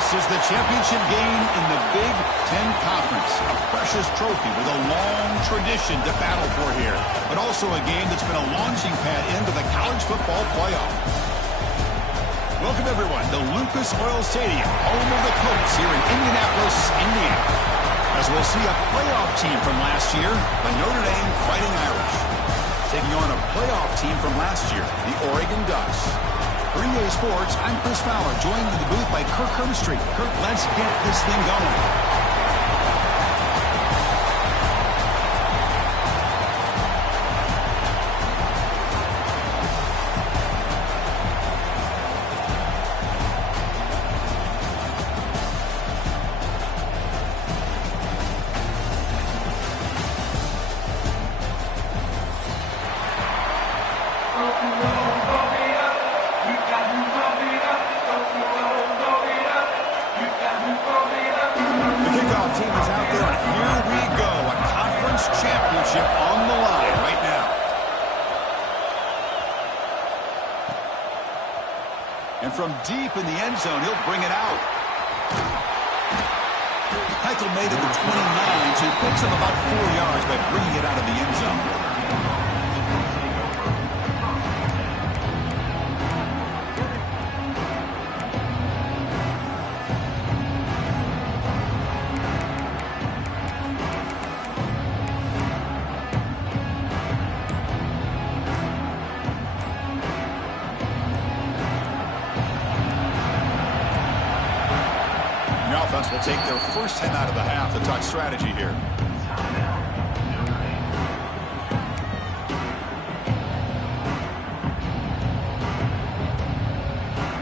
This is the championship game in the Big Ten Conference. A precious trophy with a long tradition to battle for here. But also a game that's been a launching pad into the college football playoff. Welcome, everyone, to Lucas Oil Stadium, home of the Colts here in Indianapolis, Indiana. As we'll see a playoff team from last year, the Notre Dame Fighting Irish, taking on a playoff team from last year, the Oregon Ducks. For EA Sports, I'm Chris Fowler, joined in the booth by Kirk Herbstreit. Kirk, let's get this thing going. And from deep in the end zone, he'll bring it out. Heichel made it to 29, so he picks up about 4 yards by bringing it out of the end zone. Will take their first 10 out of the half to talk strategy here.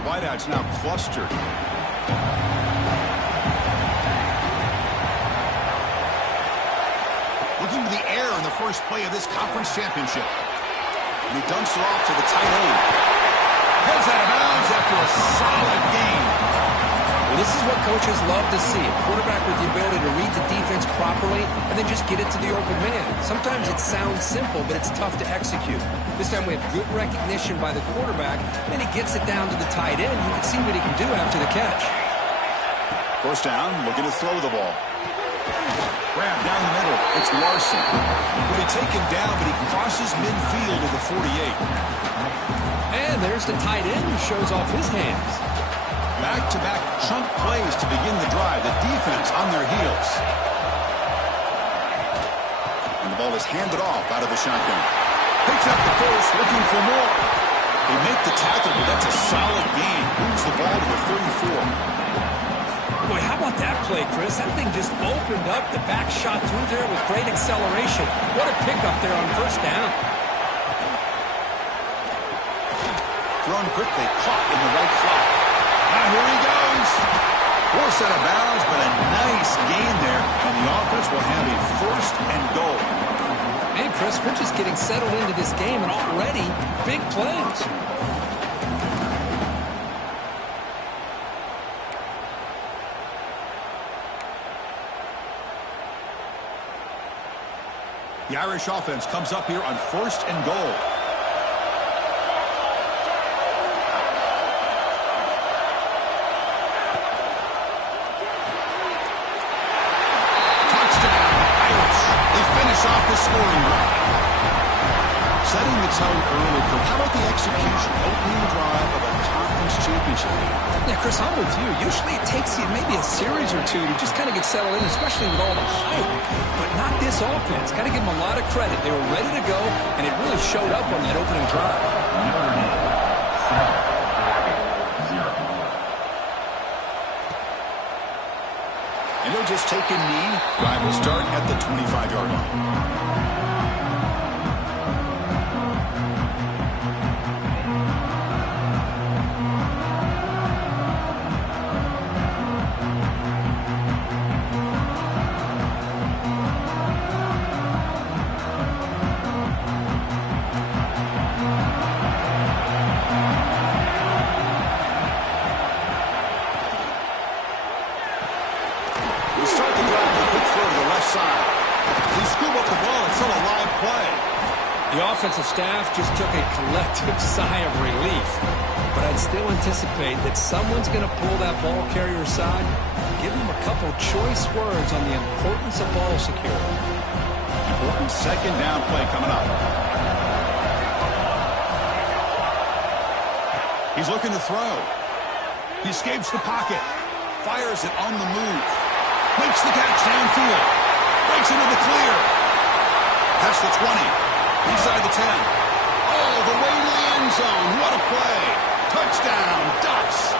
Wideouts now clustered. Looking to the air in the first play of this conference championship. And he dumps it off to the tight end. Heads out of bounds after a solid gain. Well, this is what coaches love to see. A quarterback with the ability to read the defense properly and then just get it to the open man. Sometimes it sounds simple, but it's tough to execute. This time we have good recognition by the quarterback, and he gets it down to the tight end. You can see what he can do after the catch. First down, looking to throw the ball. Grab down the middle. It's Larson. Will be taken down, but he crosses midfield of the 48. And there's the tight end who shows off his hands. Back-to-back chunk plays to begin the drive. The defense on their heels. And the ball is handed off out of the shotgun. Picks up the first, looking for more. They make the tackle, but that's a solid gain. Moves the ball to the 34. Boy, how about that play, Chris? That thing just opened up the back shot through there with great acceleration. What a pickup there on first down. Thrown quickly, caught in the right flat. Now here he goes. Forced out of bounds, but a nice gain there. And the offense will have a first and goal. Hey, Chris, we're just getting settled into this game, and already big plays. The Irish offense comes up here on first and goal. Off the scoring drive. Setting the tone early. How about the execution? Opening drive of a conference championship game. Yeah, Chris, I'm with you. Usually it takes you maybe a series or two to just kind of get settled in, especially with all the hype. But not this offense. Got to give them a lot of credit. They were ready to go, and it really showed up on that opening drive. And they'll just take a knee. Drive will start at the 25-yard line. We start the drive with a quick throw to the left side. They scoop up the ball and fill a offensive staff just took a collective sigh of relief. But I'd still anticipate that someone's going to pull that ball carrier aside, give him a couple choice words on the importance of ball security. Important second down play coming up. He's looking to throw. He escapes the pocket. Fires it on the move. Makes the catch downfield. Breaks into the clear. Past the 20. Inside the 10. All the way to the end zone. What a play. Touchdown, Ducks.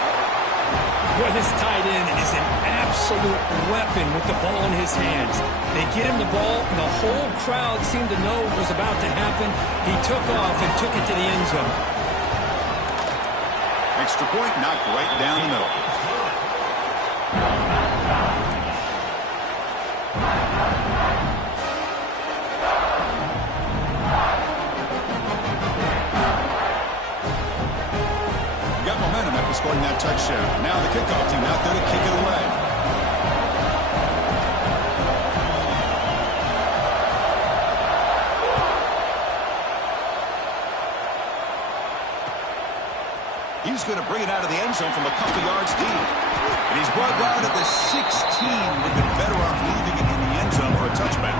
Boy, this tight end is an absolute weapon with the ball in his hands. They get him the ball, and the whole crowd seemed to know what was about to happen. He took off and took it to the end zone. Extra point knocked right down the middle. Scoring that touchdown. Now the kickoff team out there to kick it away. He's going to bring it out of the end zone from a couple yards deep. And he's brought down at the 16. Would have been better off leaving it in the end zone for a touchback.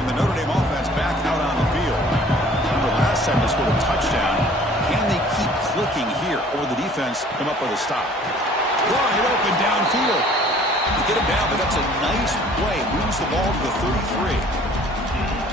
And the Notre Dame offense back out on the field. Remember last time they scored a touchdown. Can they keep clicking here, or the defense come up with a stop? Wide open downfield. They get him down, but that's a nice play. Moves the ball to the 33.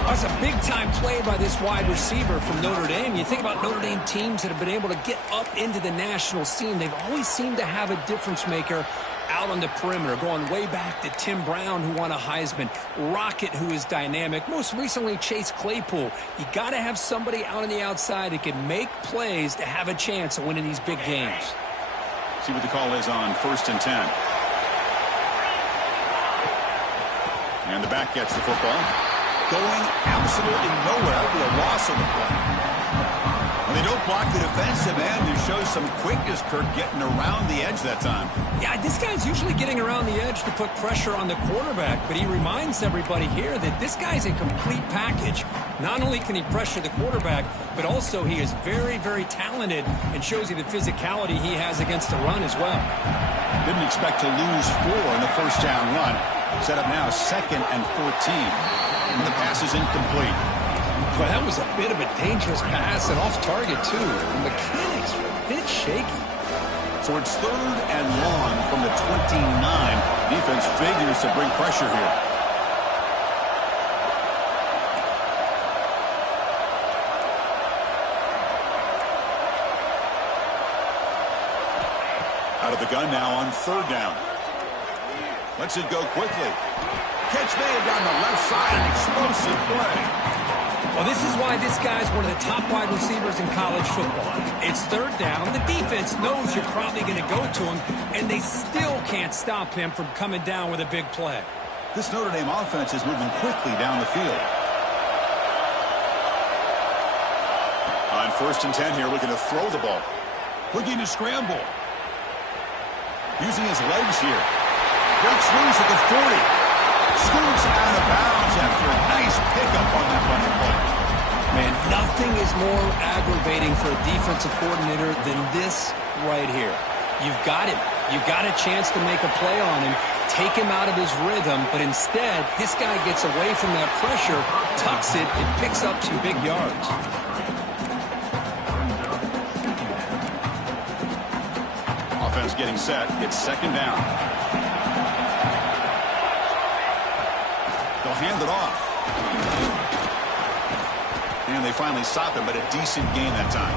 That's a big-time play by this wide receiver from Notre Dame. You think about Notre Dame teams that have been able to get up into the national scene. They've always seemed to have a difference maker out on the perimeter, going way back to Tim Brown, who won a Heisman, Rocket, who is dynamic, most recently Chase Claypool. You got to have somebody out on the outside that can make plays to have a chance of winning these big games. See what the call is on 1st and 10. And the back gets the football. Going absolutely nowhere. It'll be a loss on the play. When they don't block the defensive end, it shows some quickness, Kirk, getting around the edge that time. Yeah, this guy's usually getting around the edge to put pressure on the quarterback, but he reminds everybody here that this guy's a complete package. Not only can he pressure the quarterback, but also he is very, very talented and shows you the physicality he has against the run as well. Didn't expect to lose 4 in the first down run. Set up now 2nd and 14. And the pass is incomplete. Well, that was a bit of a dangerous pass and off target, too. The mechanics were a bit shaky. So it's 3rd and long from the 29. Defense figures to bring pressure here. Out of the gun now on 3rd down. Lets it go quickly. Catch made down the left side, an explosive play. Well, this is why this guy's one of the top wide receivers in college football. It's 3rd down. The defense knows you're probably going to go to him, and they still can't stop him from coming down with a big play. This Notre Dame offense is moving quickly down the field. On 1st and 10 here, looking to throw the ball. Looking to scramble. Using his legs here. Breaks loose at the 40. Scoots out of bounds after a nice pickup on that running play. Man, nothing is more aggravating for a defensive coordinator than this right here. You've got him. You've got a chance to make a play on him, take him out of his rhythm, but instead, this guy gets away from that pressure, tucks it, and picks up some big yards. Offense getting set. It's 2nd down. They'll hand it off. And they finally stop him, but a decent gain that time.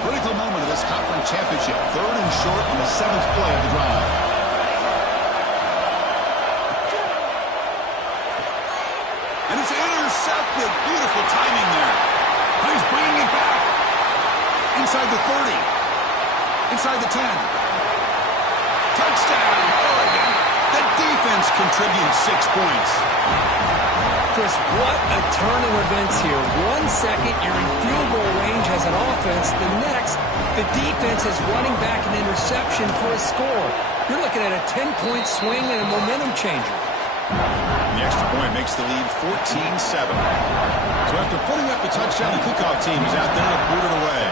Critical moment of this conference championship. 3rd and short on the 7th play of the drive. And it's intercepted. Beautiful timing there. He's bringing it back. Inside the 30. Inside the 10. Touchdown, Oregon. The defense contributes 6 points. Chris, what a turn of events here. 1 second, you're in field goal range as an offense. The next, the defense is running back an interception for a score. You're looking at a 10-point swing and a momentum changer. The extra point makes the lead 14-7. So after putting up the touchdown, the kickoff team is out there to boot it away.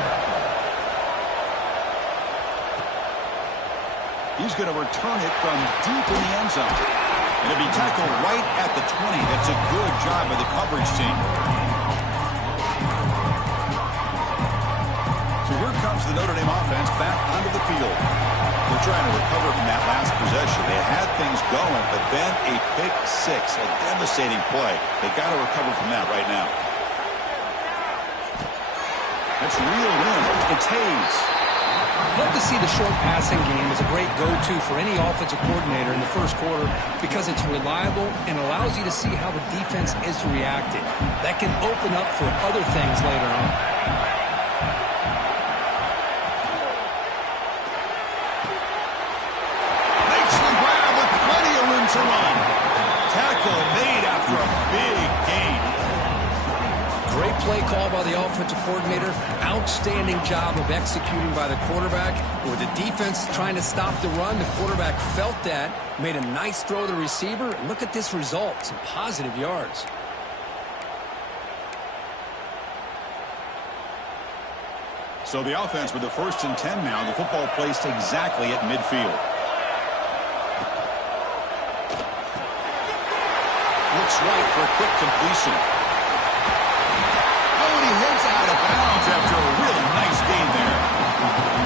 He's going to return it from deep in the end zone. And it'll be tackled right at the 20. That's a good job by the coverage team. So here comes the Notre Dame offense back onto the field. They're trying to recover from that last possession. They had things going, but then a pick six, a devastating play. They got to recover from that right now. That's reeled in. It's Hayes. Love to see the short passing game as a great go-to for any offensive coordinator in the first quarter because it's reliable and allows you to see how the defense is reacting. That can open up for other things later on. Makes the grab with plenty of room to run. Tackle made after a big gain. Great play call by the offensive coordinator. Outstanding job of executing by the quarterback. With the defense trying to stop the run, the quarterback felt that, made a nice throw to the receiver. And look at this result, some positive yards. So the offense with the 1st and 10 now. The football placed exactly at midfield. Looks right for a quick completion. He heads out of bounds after a really nice gain there.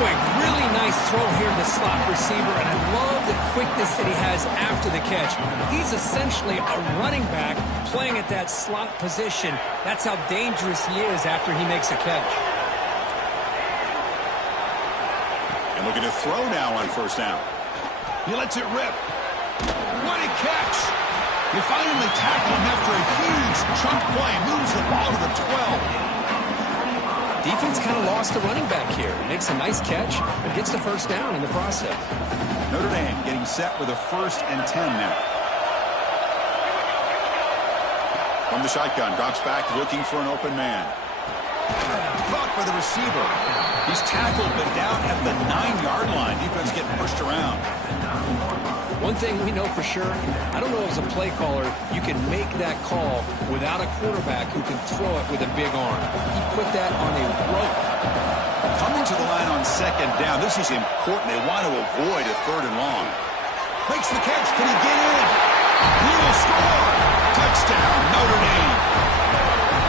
Quick, really nice throw here to the slot receiver, and I love the quickness that he has after the catch. He's essentially a running back playing at that slot position. That's how dangerous he is after he makes a catch. And looking to throw now on 1st down. He lets it rip. What a catch! They finally tackle him after a huge chunk play. Moves the ball to the 12. Defense kind of lost the running back here. Makes a nice catch and gets the 1st down in the process. Notre Dame getting set with a 1st and 10 now. From the shotgun, drops back looking for an open man. Caught by the receiver. He's tackled but down at the 9-yard line. Defense getting pushed around. One thing we know for sure, I don't know as a play caller, you can make that call without a quarterback who can throw it with a big arm. He put that on a rope. Coming to the line on 2nd down. This is important. They want to avoid a 3rd and long. Makes the catch. Can he get in? He will score. Touchdown, Notre Dame.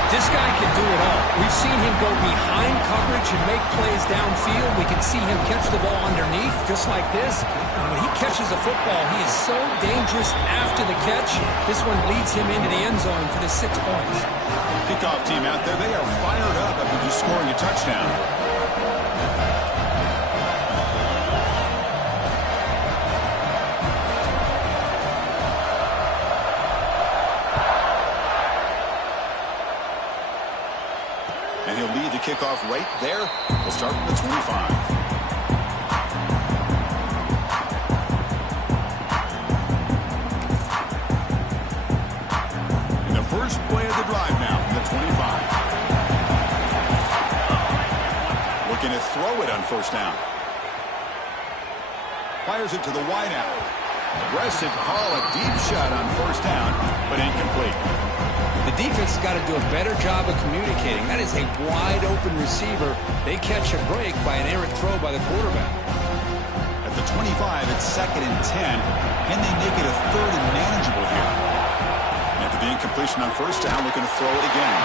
This guy can do it all. We've seen him go behind coverage and make plays downfield. We can see him catch the ball underneath just like this. And when he catches a football, he is so dangerous after the catch. This one leads him into the end zone for the 6 points. Kickoff team out there. They are fired up after just scoring a touchdown. And he'll lead the kickoff right there. We'll start from the 25. In the first play of the drive now from the 25. Looking to throw it on 1st down. Fires it to the wideout. Aggressive call, a deep shot on 1st down, but incomplete. The defense has got to do a better job of communicating. That is a wide-open receiver. They catch a break by an errant throw by the quarterback. At the 25, it's 2nd and 10. Can they make it a 3rd and manageable here? After the incompletion on 1st down, looking to throw it again.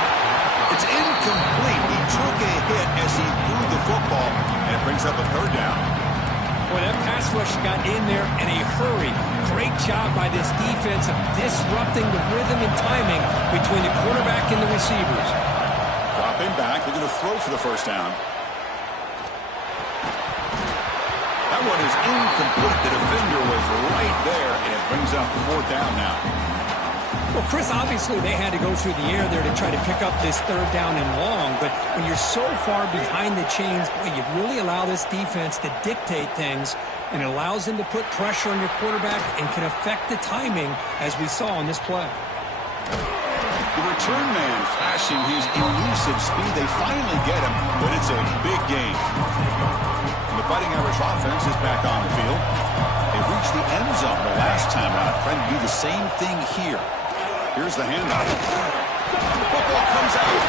It's incomplete. He took a hit as he threw the football, and it brings up a 3rd down. Boy, that pass rush got in there in a hurry. Great job by this defense of disrupting the rhythm and timing between the quarterback and the receivers. Dropping back, looking to throw for the 1st down. That one is incomplete. The defender was right there, and it brings up 4th down now. Well, Chris, obviously they had to go through the air there to try to pick up this 3rd down and long, but when you're so far behind the chains, boy, you really allow this defense to dictate things, and it allows them to put pressure on your quarterback and can affect the timing, as we saw on this play. The return man flashing his elusive speed. They finally get him, but it's a big gain. And the Fighting Irish offense is back on the field. They reached the end zone the last time around. Trying to do the same thing here. Here's the handoff. The football comes out.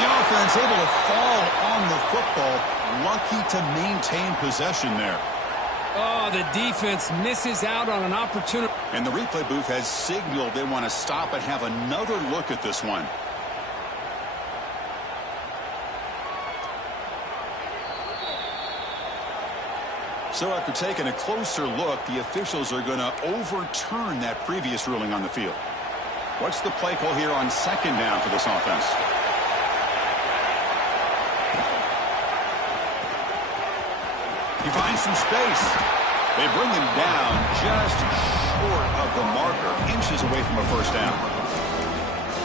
The offense able to fall on the football. Lucky to maintain possession there. Oh, the defense misses out on an opportunity. And the replay booth has signaled they want to stop and have another look at this one. So after taking a closer look, the officials are going to overturn that previous ruling on the field. What's the play call here on second down for this offense? He finds some space. They bring him down just short of the marker, inches away from a first down.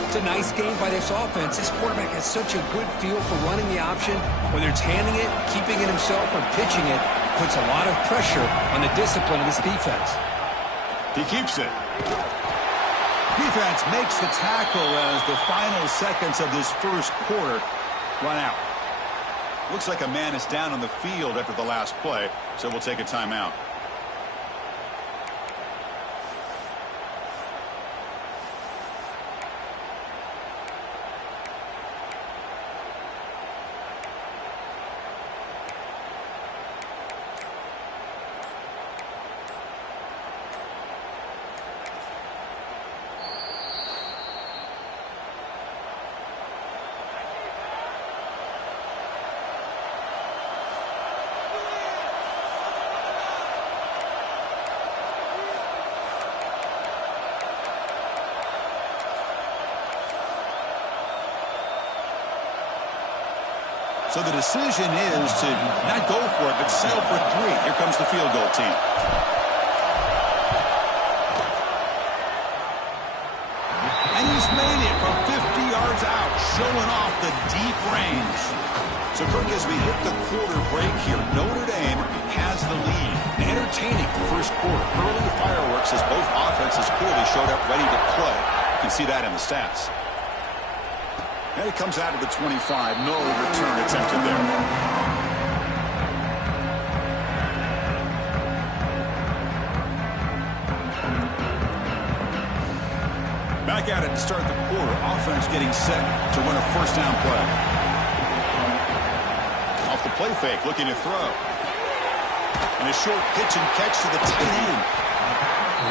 It's a nice game by this offense. This quarterback has such a good feel for running the option. Whether it's handing it, keeping it himself, or pitching it, puts a lot of pressure on the discipline of this defense. He keeps it. Defense makes the tackle as the final seconds of this first quarter run out. Looks like a man is down on the field after the last play, so we'll take a timeout. So the decision is to not go for it, but settle for 3. Here comes the field goal team. And he's made it from 50 yards out, showing off the deep range. So, Kirk, as we hit the quarter break here, Notre Dame has the lead. Entertaining first quarter. Early fireworks as both offenses clearly showed up ready to play. You can see that in the stats. And it comes out of the 25. No return attempted there. Back at it to start the quarter. Offense getting set to run a first down play. Off the play fake, looking to throw. And a short pitch and catch to the tight end.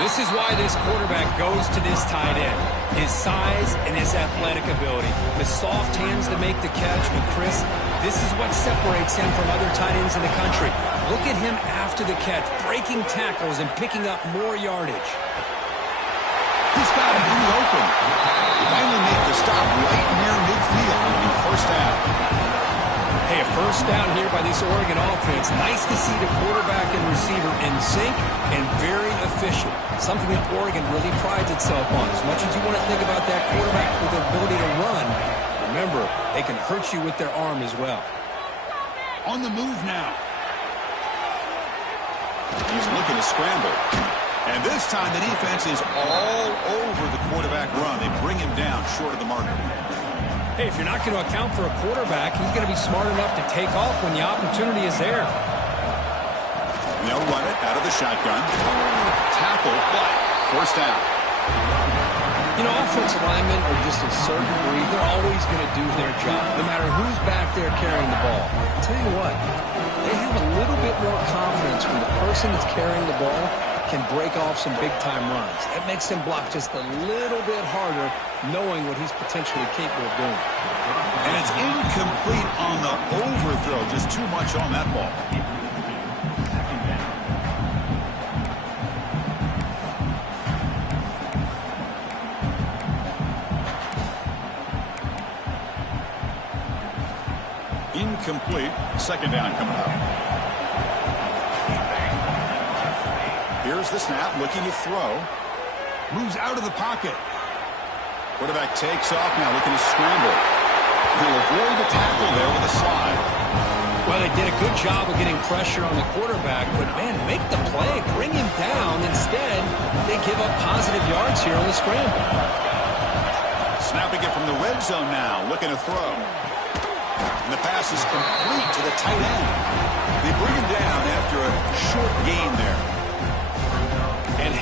This is why this quarterback goes to this tight end. His size and his athletic ability. The soft hands to make the catch. But, Chris, this is what separates him from other tight ends in the country. Look at him after the catch, breaking tackles and picking up more yardage. He's got him pretty open. He finally made the stop right near midfield. It'll be first down. Hey, a first down here by this Oregon offense. Nice to see the quarterback and receiver in sync and very efficient. Something that Oregon really prides itself on. As much as you want to think about that quarterback with the ability to run, remember, they can hurt you with their arm as well. On the move now. He's looking to scramble. And this time the defense is all over the quarterback run. They bring him down short of the marker. Hey, if you're not going to account for a quarterback, he's going to be smart enough to take off when the opportunity is there. And they'll run it out of the shotgun. Tackle, but first down. You know, offensive linemen are just a certain breed. They're always going to do their job, no matter who's back there carrying the ball. I'll tell you what, they have a little bit more confidence when the person that's carrying the ball can break off some big-time runs. It makes him block just a little bit harder, knowing what he's potentially capable of doing. And it's incomplete on the overthrow. Just too much on that ball. Incomplete. Second down coming up. Here's the snap, looking to throw. Moves out of the pocket. Quarterback takes off now, looking to scramble. He'll avoid the tackle there with a slide. Well, they did a good job of getting pressure on the quarterback, but, man, make the play. Bring him down. Instead, they give up positive yards here on the scramble. Snapping it from the red zone now, looking to throw. And the pass is complete to the tight end. They bring him down after a short gain there.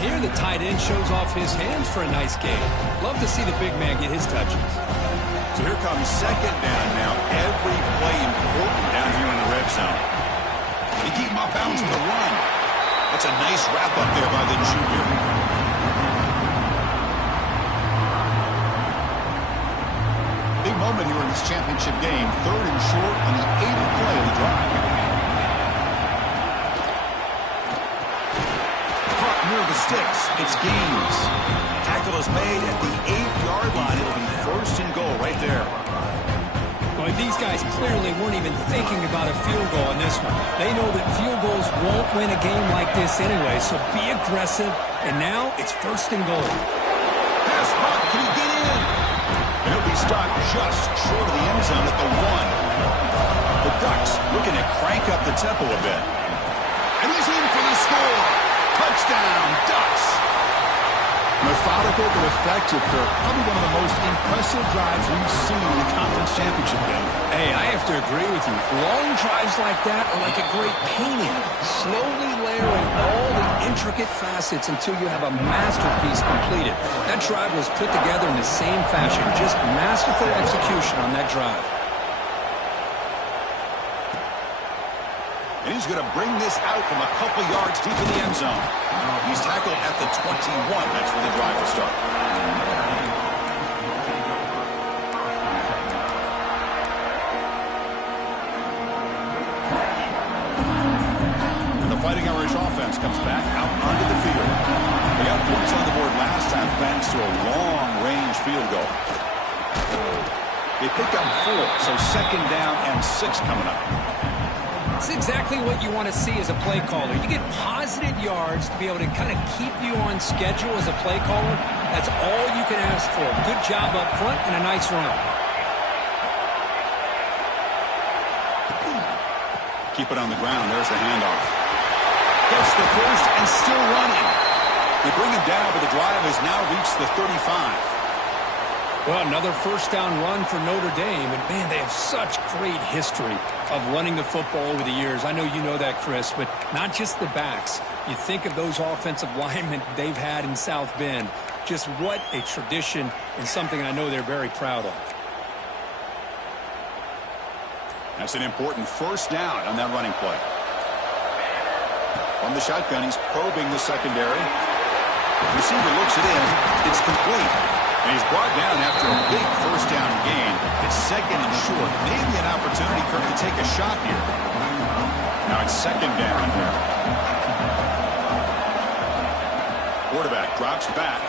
here the tight end shows off his hands for a nice gain. Love to see the big man get his touches. So here comes second down now. Every play important down here in the red zone. They keep him off bounds with a run. That's a nice wrap up there by the junior. Big moment here in this championship game. 3rd and short on the 8th play of the drive. Caught near the sticks. It's Gaines. Tackle is made at the 8-yard line. It'll be 1st and goal right there. Boy, these guys clearly weren't even thinking about a field goal on this one. They know that field goals won't win a game like this anyway, so be aggressive. And now it's 1st and goal. Pass caught. Can he get in? And he'll be stopped just short of the end zone at the 1. The Ducks looking to crank up the tempo a bit. And he's in for the score. Touchdown, Ducks. Methodical but effective, Kirk. Probably one of the most impressive drives we've seen in the conference championship game. Hey, I have to agree with you. Long drives like that are like a great painting. Slowly layering all the intricate facets until you have a masterpiece completed. That drive was put together in the same fashion. Just masterful execution on that drive. And he's going to bring this out from a couple yards deep in the end zone. He's tackled at the 21. That's where the drive will start. And the Fighting Irish offense comes back out onto the field. They got points on the board last time thanks to a long-range field goal. They pick up 4, so 2nd down and 6 coming up. It's exactly what you want to see as a play caller. You get positive yards to be able to kind of keep you on schedule as a play caller. That's all you can ask for. Good job up front and a nice run. Keep it on the ground. There's the handoff. Gets the first and still running. They bring him down, but the drive has now reached the 35. Well, another 1st down run for Notre Dame. And, man, they have such great history of running the football over the years. I know you know that, Chris, but not just the backs. You think of those offensive linemen they've had in South Bend. Just what a tradition and something I know they're very proud of. That's an important 1st down on that running play. From the shotgun, he's probing the secondary. The receiver looks it in. It's complete. And he's brought down after a big 1st down gain. It's 2nd and short. Maybe an opportunity, Kirk, to take a shot here. Now it's 2nd down here. Quarterback drops back.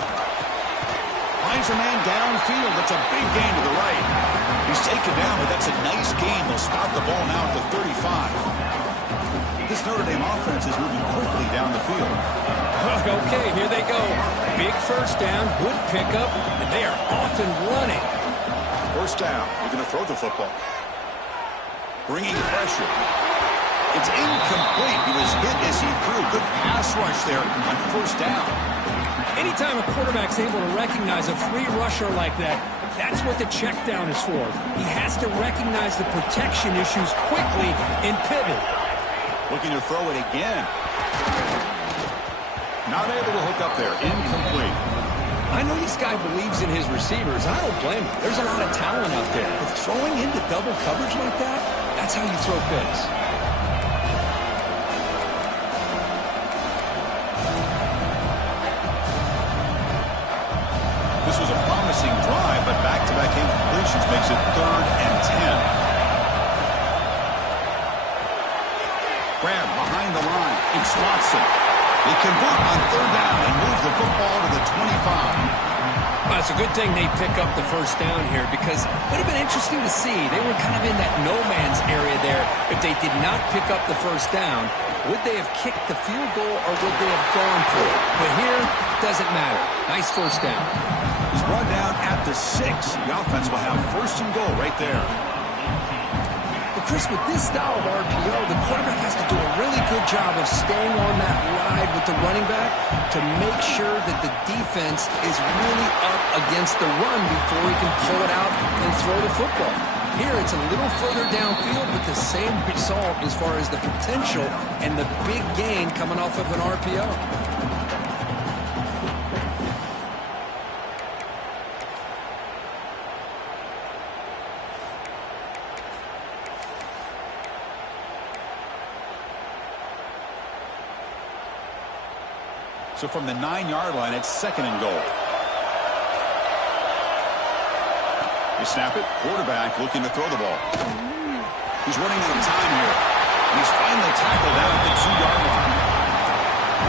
Finds a man downfield. That's a big gain to the right. He's taken down, but that's a nice gain. They'll stop the ball now at the 35. This Notre Dame offense is moving quickly down the field. Okay, here they go. Big 1st down, good pickup, and they are off and running. 1st down. They're going to throw the football. Bringing pressure. It's incomplete. He was hit as he threw. Good pass rush there on 1st down. Anytime a quarterback's able to recognize a free rusher like that, that's what the check down is for. He has to recognize the protection issues quickly and pivot. Looking to throw it again. Not able to hook up there. Incomplete. I know this guy believes in his receivers. I don't blame him. There's a lot of talent out there. But throwing into double coverage like that, that's how you throw picks. This was a promising drive, but back-to-back incompletions makes it 3rd and 10. Grab behind the line. It's Watson. They convert on 3rd down and move the football to the 25. Well, it's a good thing they pick up the 1st down here because it would have been interesting to see. They were kind of in that no man's area there. If they did not pick up the 1st down, would they have kicked the field goal or would they have gone for it? But here, it doesn't matter. Nice 1st down. He's brought down at the 6. The offense will have 1st and goal right there. Chris, with this style of RPO, the quarterback has to do a really good job of staying on that ride with the running back to make sure that the defense is really up against the run before he can pull it out and throw the football. Here, it's a little further downfield, but the same result as far as the potential and the big gain coming off of an RPO. So from the 9-yard line, it's 2nd and goal. They snap it. Quarterback looking to throw the ball. He's running out of time here. And he's finally tackled out at the 2-yard line.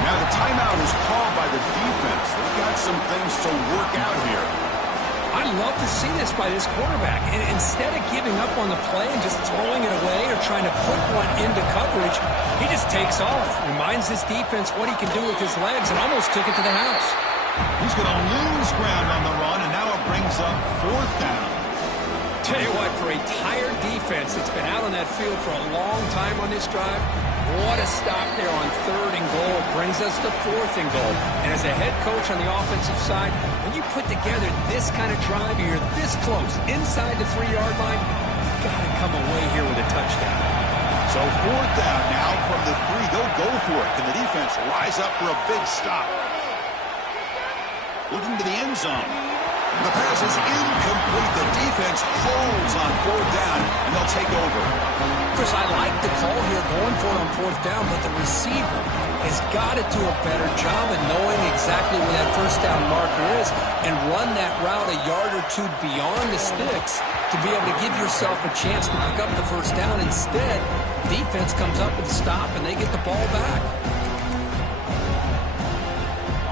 Now the timeout is called by the defense. They've got some things to work out here. I love to see this by this quarterback. And instead of giving up on the play and just throwing it away or trying to put one into coverage, he just takes off. Reminds this defense what he can do with his legs and almost took it to the house. He's going to lose ground on the run, and now it brings up 4th down. Tell you what, for a tired defense that's been out on that field for a long time on this drive, what a stop there on 3rd and goal. Brings us to 4th and goal. And as a head coach on the offensive side, when you put together this kind of drive, you're this close, inside the 3-yard line, you've got to come away here with a touchdown. So 4th down now from the 3. They'll go for it. Can the defense rise up for a big stop? Looking to the end zone. The pass is incomplete. The defense holds on 4th down, and they'll take over. Chris, I like the call here going for it on 4th down, but the receiver has got to do a better job of knowing exactly where that 1st down marker is and run that route a yard or 2 beyond the sticks to be able to give yourself a chance to pick up the 1st down. Instead, defense comes up with a stop, and they get the ball back.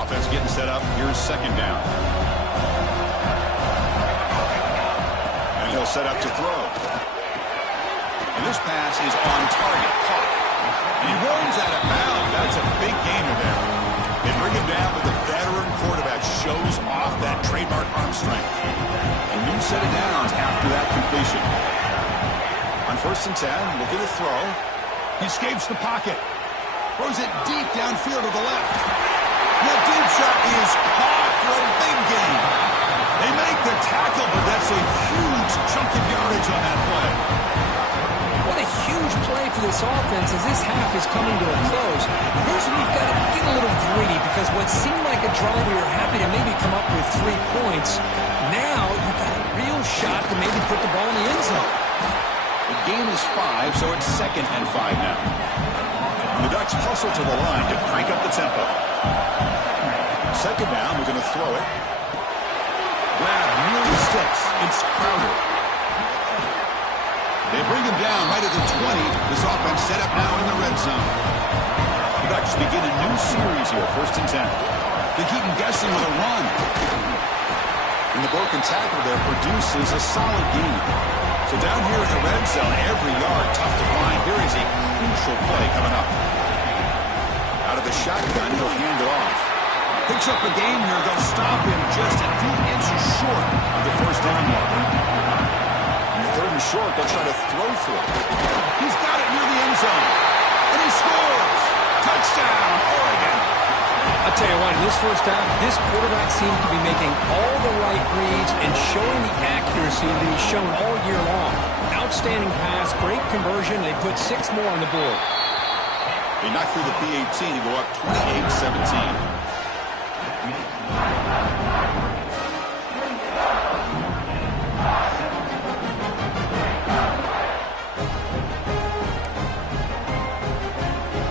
Offense getting set up. Here's 2nd down. He'll set up to throw. And this pass is on target. Caught. And he runs out of bounds. That's a big gainer there. They bring him down, but the veteran quarterback shows off that trademark arm strength. A new set of downs after that completion. On 1st and 10, looking to throw. He escapes the pocket. Throws it deep downfield to the left. That deep shot is caught for a big gain. They make the tackle, but that's a huge chunk of yardage on that play. What a huge play for this offense as this half is coming to a close. Here's where we've got to get a little greedy because what seemed like a drive we were happy to maybe come up with 3 points, now you've got a real shot to maybe put the ball in the end zone. The game is 5, so it's 2nd and 5 now. The Ducks hustle to the line to crank up the tempo. 2nd down, we're going to throw it. Grab nearly sticks. It's Crowder. They bring him down right at the 20. This offense set up now in the red zone. The Ducks begin a new series here, 1st and 10. They keep him guessing with a run. And the broken tackle there produces a solid gain. So down here in the red zone, every yard tough to find. Here is a crucial play coming up. Out of the shotgun, he'll hand it off. Picks up a game here. They'll stop him just a few inches short of the 1st down marker. And the 3rd and short, they'll try to throw for it. He's got it near the end zone. And he scores! Touchdown, Oregon! I'll tell you what, in this 1st down, this quarterback seems to be making all the right reads and showing the accuracy that he's shown all year long. Outstanding pass, great conversion. They put 6 more on the board. They knock through the P-18 to go up 28-17.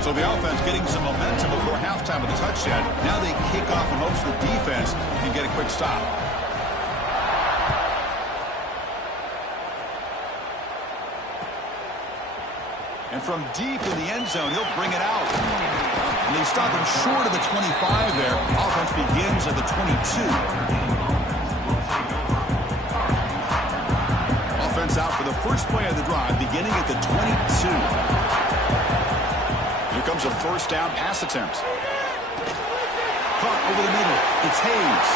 So the offense getting some momentum before halftime with a touchdown. Now they kick off and hopes the defense can get a quick stop. And from deep in the end zone, he'll bring it out. And they stop him short of the 25 there. Offense begins at the 22. Offense out for the first play of the drive, beginning at the 22. Here comes a 1st down pass attempt. Caught over the middle. It's Hayes.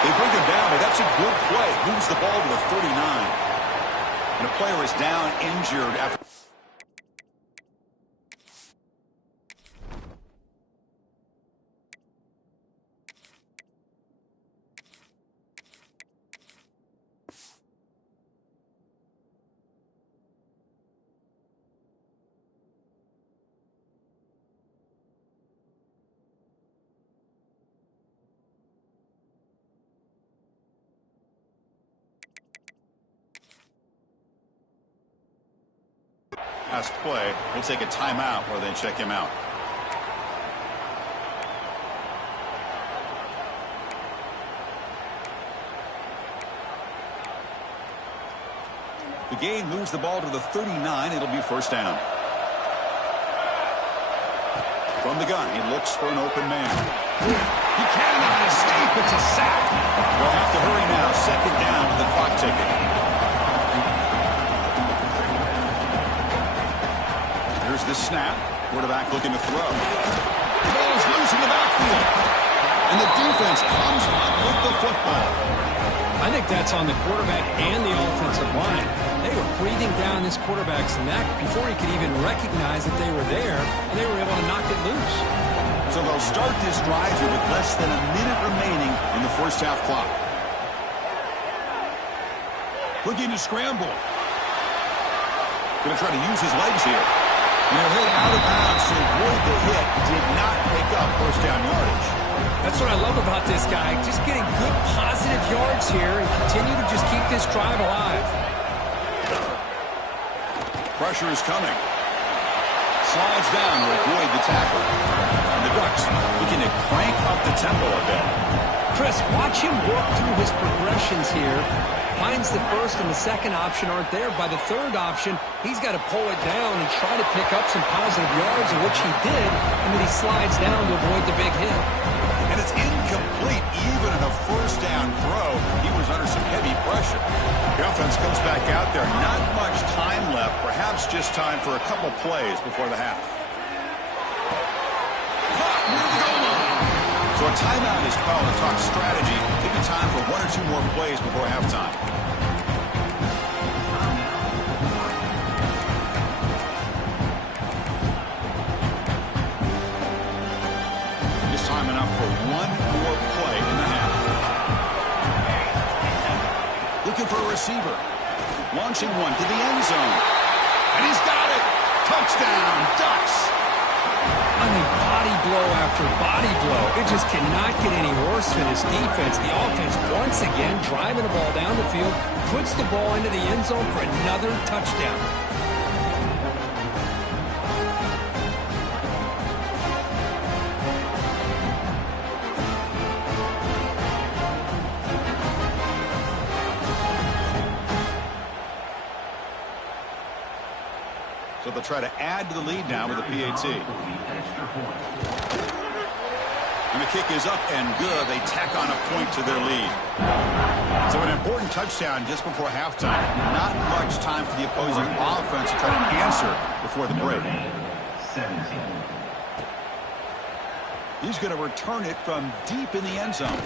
They bring him down, but that's a good play. Moves the ball to the 39. And a player is down injured after... Last play, we'll take a timeout or then check him out. The gain moves the ball to the 39. It'll be first down. From the gun, he looks for an open man. He cannot escape. It's a sack. They'll have to hurry now. Second down with the clock ticking. Here's the snap. Quarterback looking to throw. The ball's loose in the backfield. And the defense comes up with the football. I think that's on the quarterback and the offensive line. They were breathing down this quarterback's neck before he could even recognize that they were there, and they were able to knock it loose. So they'll start this drive here with less than a minute remaining in the first half clock. Looking to scramble. Going to try to use his legs here. And he'll hit out of bounds to avoid the hit. Did not pick up first down yardage. That's what I love about this guy. Just getting good positive yards here and continue to just keep this drive alive. Pressure is coming. Slides down to avoid the tackle. And the Ducks looking to crank up the tempo a bit. Chris, watch him work through his progressions here. Finds the first and the second option aren't there. By the third option, he's got to pull it down and try to pick up some positive yards, of which he did, and then he slides down to avoid the big hit. And it's incomplete. Even in a first down throw, he was under some heavy pressure. The offense comes back out there. Not much time left. Perhaps just time for a couple plays before the half. So a timeout is called to talk strategy. Maybe time for one or two more plays before halftime. Just time enough for one more play in the half. Looking for a receiver. Launching one to the end zone. And he's got it. Touchdown, Ducks. I mean, body blow after body blow. It just cannot get any worse for this defense. The offense, once again, driving the ball down the field, puts the ball into the end zone for another touchdown. So they'll try to add to the lead now with a PAT. And the kick is up and good. They tack on a point to their lead. So an important touchdown just before halftime. Not much time for the opposing offense to try to answer before the break. He's going to return it from deep in the end zone.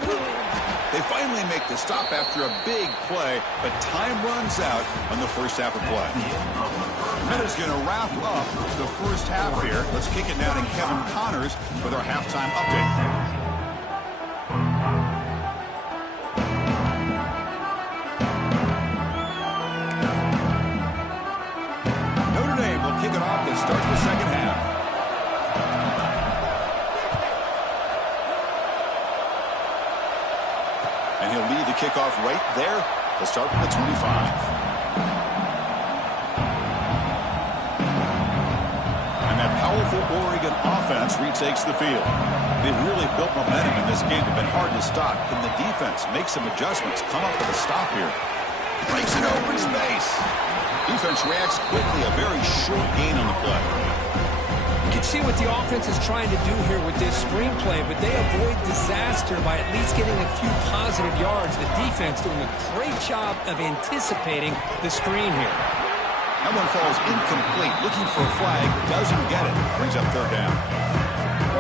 They finally make the stop after a big play, but time runs out on the first half of play. That is going to wrap up the first half here. Let's kick it down to Kevin Connors with our halftime update. Notre Dame will kick it off to start the second half. And he'll lead the kickoff right there. They'll start from the 25. Powerful Oregon offense retakes the field. They've really built momentum in this game. It's been hard to stop. Can the defense make some adjustments? Come up with a stop here. Breaks it over space. Defense reacts quickly. A very short gain on the play. You can see what the offense is trying to do here with this screenplay, but they avoid disaster by at least getting a few positive yards. The defense doing a great job of anticipating the screen here. That one falls incomplete. Looking for a flag. Doesn't get it. Brings up third down.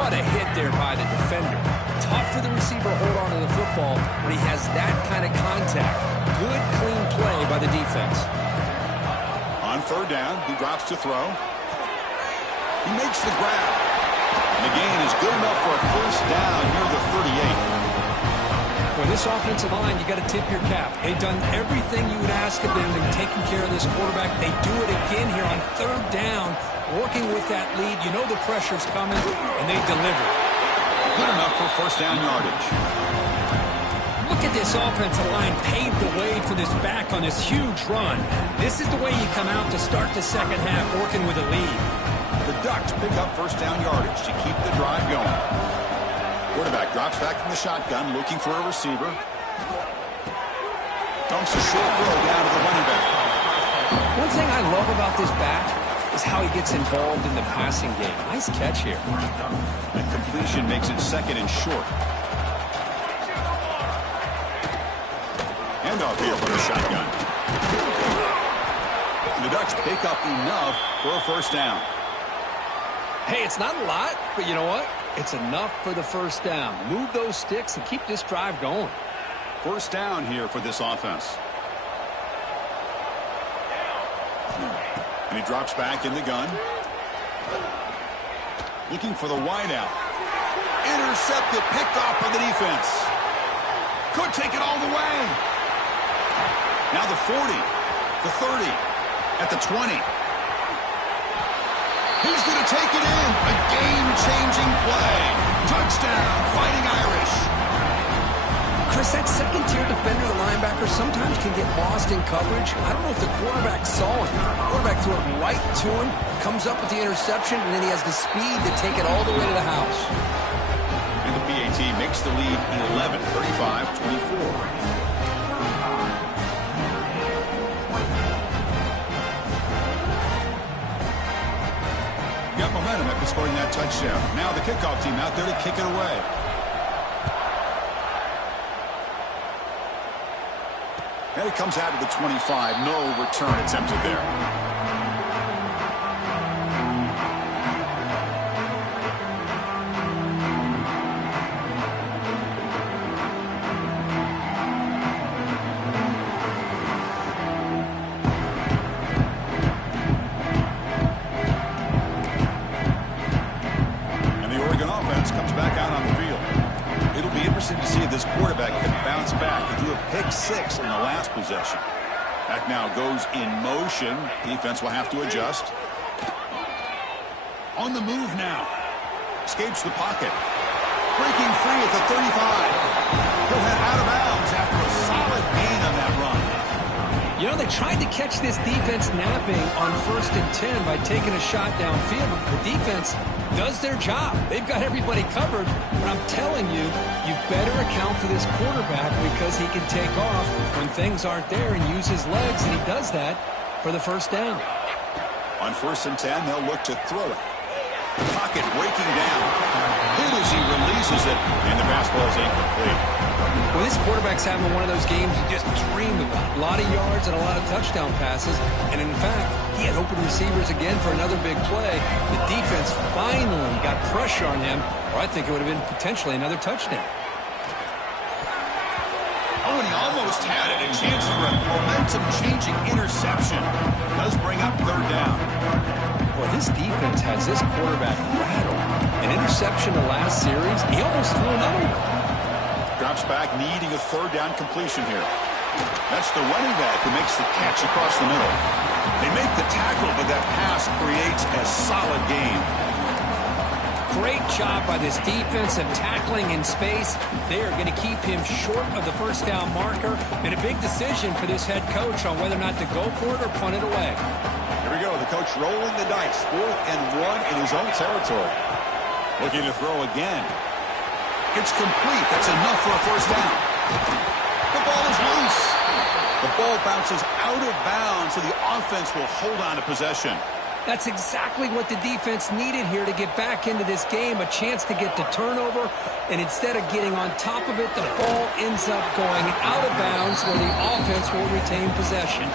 What a hit there by the defender. Tough for the receiver to hold on to the football when he has that kind of contact. Good, clean play by the defense. On third down, he drops to throw. He makes the grab. And the gain is good enough for a first down near the 38. For this offensive line, you got to tip your cap. They've done everything you would ask of them. They're taking care of this quarterback. They do it again here on third down, working with that lead. You know the pressure's coming, and they deliver. Good enough for first down yardage. Look at this offensive line paved the way for this back on this huge run. This is the way you come out to start the second half, working with a lead. The Ducks pick up first down yardage to keep the drive going. Quarterback drops back from the shotgun, looking for a receiver. Dumps a short throw down to the running back. One thing I love about this back is how he gets involved in the passing game. Nice catch here. And completion makes it second and short. Handoff here for the shotgun. The Ducks pick up enough for a first down. Hey, it's not a lot, but you know what? It's enough for the first down. Move those sticks and keep this drive going. First down here for this offense. And he drops back in the gun. Looking for the wideout. Intercepted, picked off by the defense. Could take it all the way. Now the 40, the 30, at the 20. He's going to take it in. A game-changing play. Touchdown, Fighting Irish. Chris, that second-tier defender, the linebacker, sometimes can get lost in coverage. I don't know if the quarterback saw it. The quarterback threw it right to him, comes up with the interception, and then he has the speed to take it all the way to the house. And the PAT makes the lead 11, 35-24. Got momentum after scoring that touchdown. Now the kickoff team out there to kick it away. And it comes out of the 25. No return attempted there. And the Oregon offense comes back out on the field. It'll be interesting to see if this quarterback can bounce back and do a pick six in the last possession. Back now goes in motion. Defense will have to adjust. On the move now. Escapes the pocket. Breaking free at the 35. He'll head out of bounds after a solid gain on that run. You know, they tried to catch this defense napping on 1st and 10 by taking a shot downfield. The defense does their job. They've got everybody covered. But I'm telling you, you better account for this quarterback because he can take off when things aren't there and use his legs, and he does that for the first down. On 1st and 10, they'll look to throw it. Pocket breaking down. Hit as he releases it, and the fastball is incomplete. Well, this quarterback's having one of those games you just dream about. A lot of yards and a lot of touchdown passes. And in fact, he had open receivers again for another big play. The defense finally got pressure on him, or I think it would have been potentially another touchdown. Oh, and he almost had it. A chance for a momentum-changing interception. Does bring up 3rd down. Well, this defense has this quarterback rattled. An interception the last series, he almost threw another one. Drops back, needing a 3rd down completion here. That's the running back who makes the catch across the middle. They make the tackle, but that pass creates a solid gain. Great job by this defense of tackling in space. They are going to keep him short of the first down marker, and a big decision for this head coach on whether or not to go for it or punt it away. Here we go, the coach rolling the dice. 4th and 1 in his own territory. Looking to throw again. It's complete. That's enough for a first down. The ball is loose. The ball bounces out of bounds, so the offense will hold on to possession. That's exactly what the defense needed here to get back into this game, a chance to get the turnover, and instead of getting on top of it, the ball ends up going out of bounds where the offense will retain possession.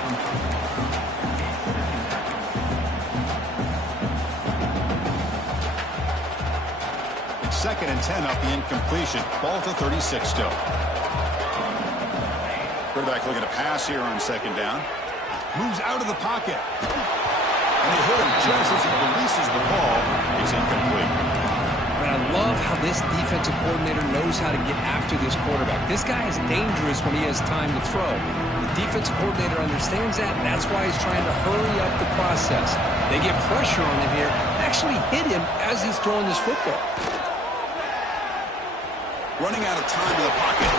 2nd and 10 off the incompletion. Ball to 36 still. Quarterback looking to pass here on 2nd down. Moves out of the pocket. And they hit him just as he releases the ball. It's incomplete. And I love how this defensive coordinator knows how to get after this quarterback. This guy is dangerous when he has time to throw. The defensive coordinator understands that, and that's why he's trying to hurry up the process. They get pressure on him here, actually hit him as he's throwing this football. Running out of time in the pocket.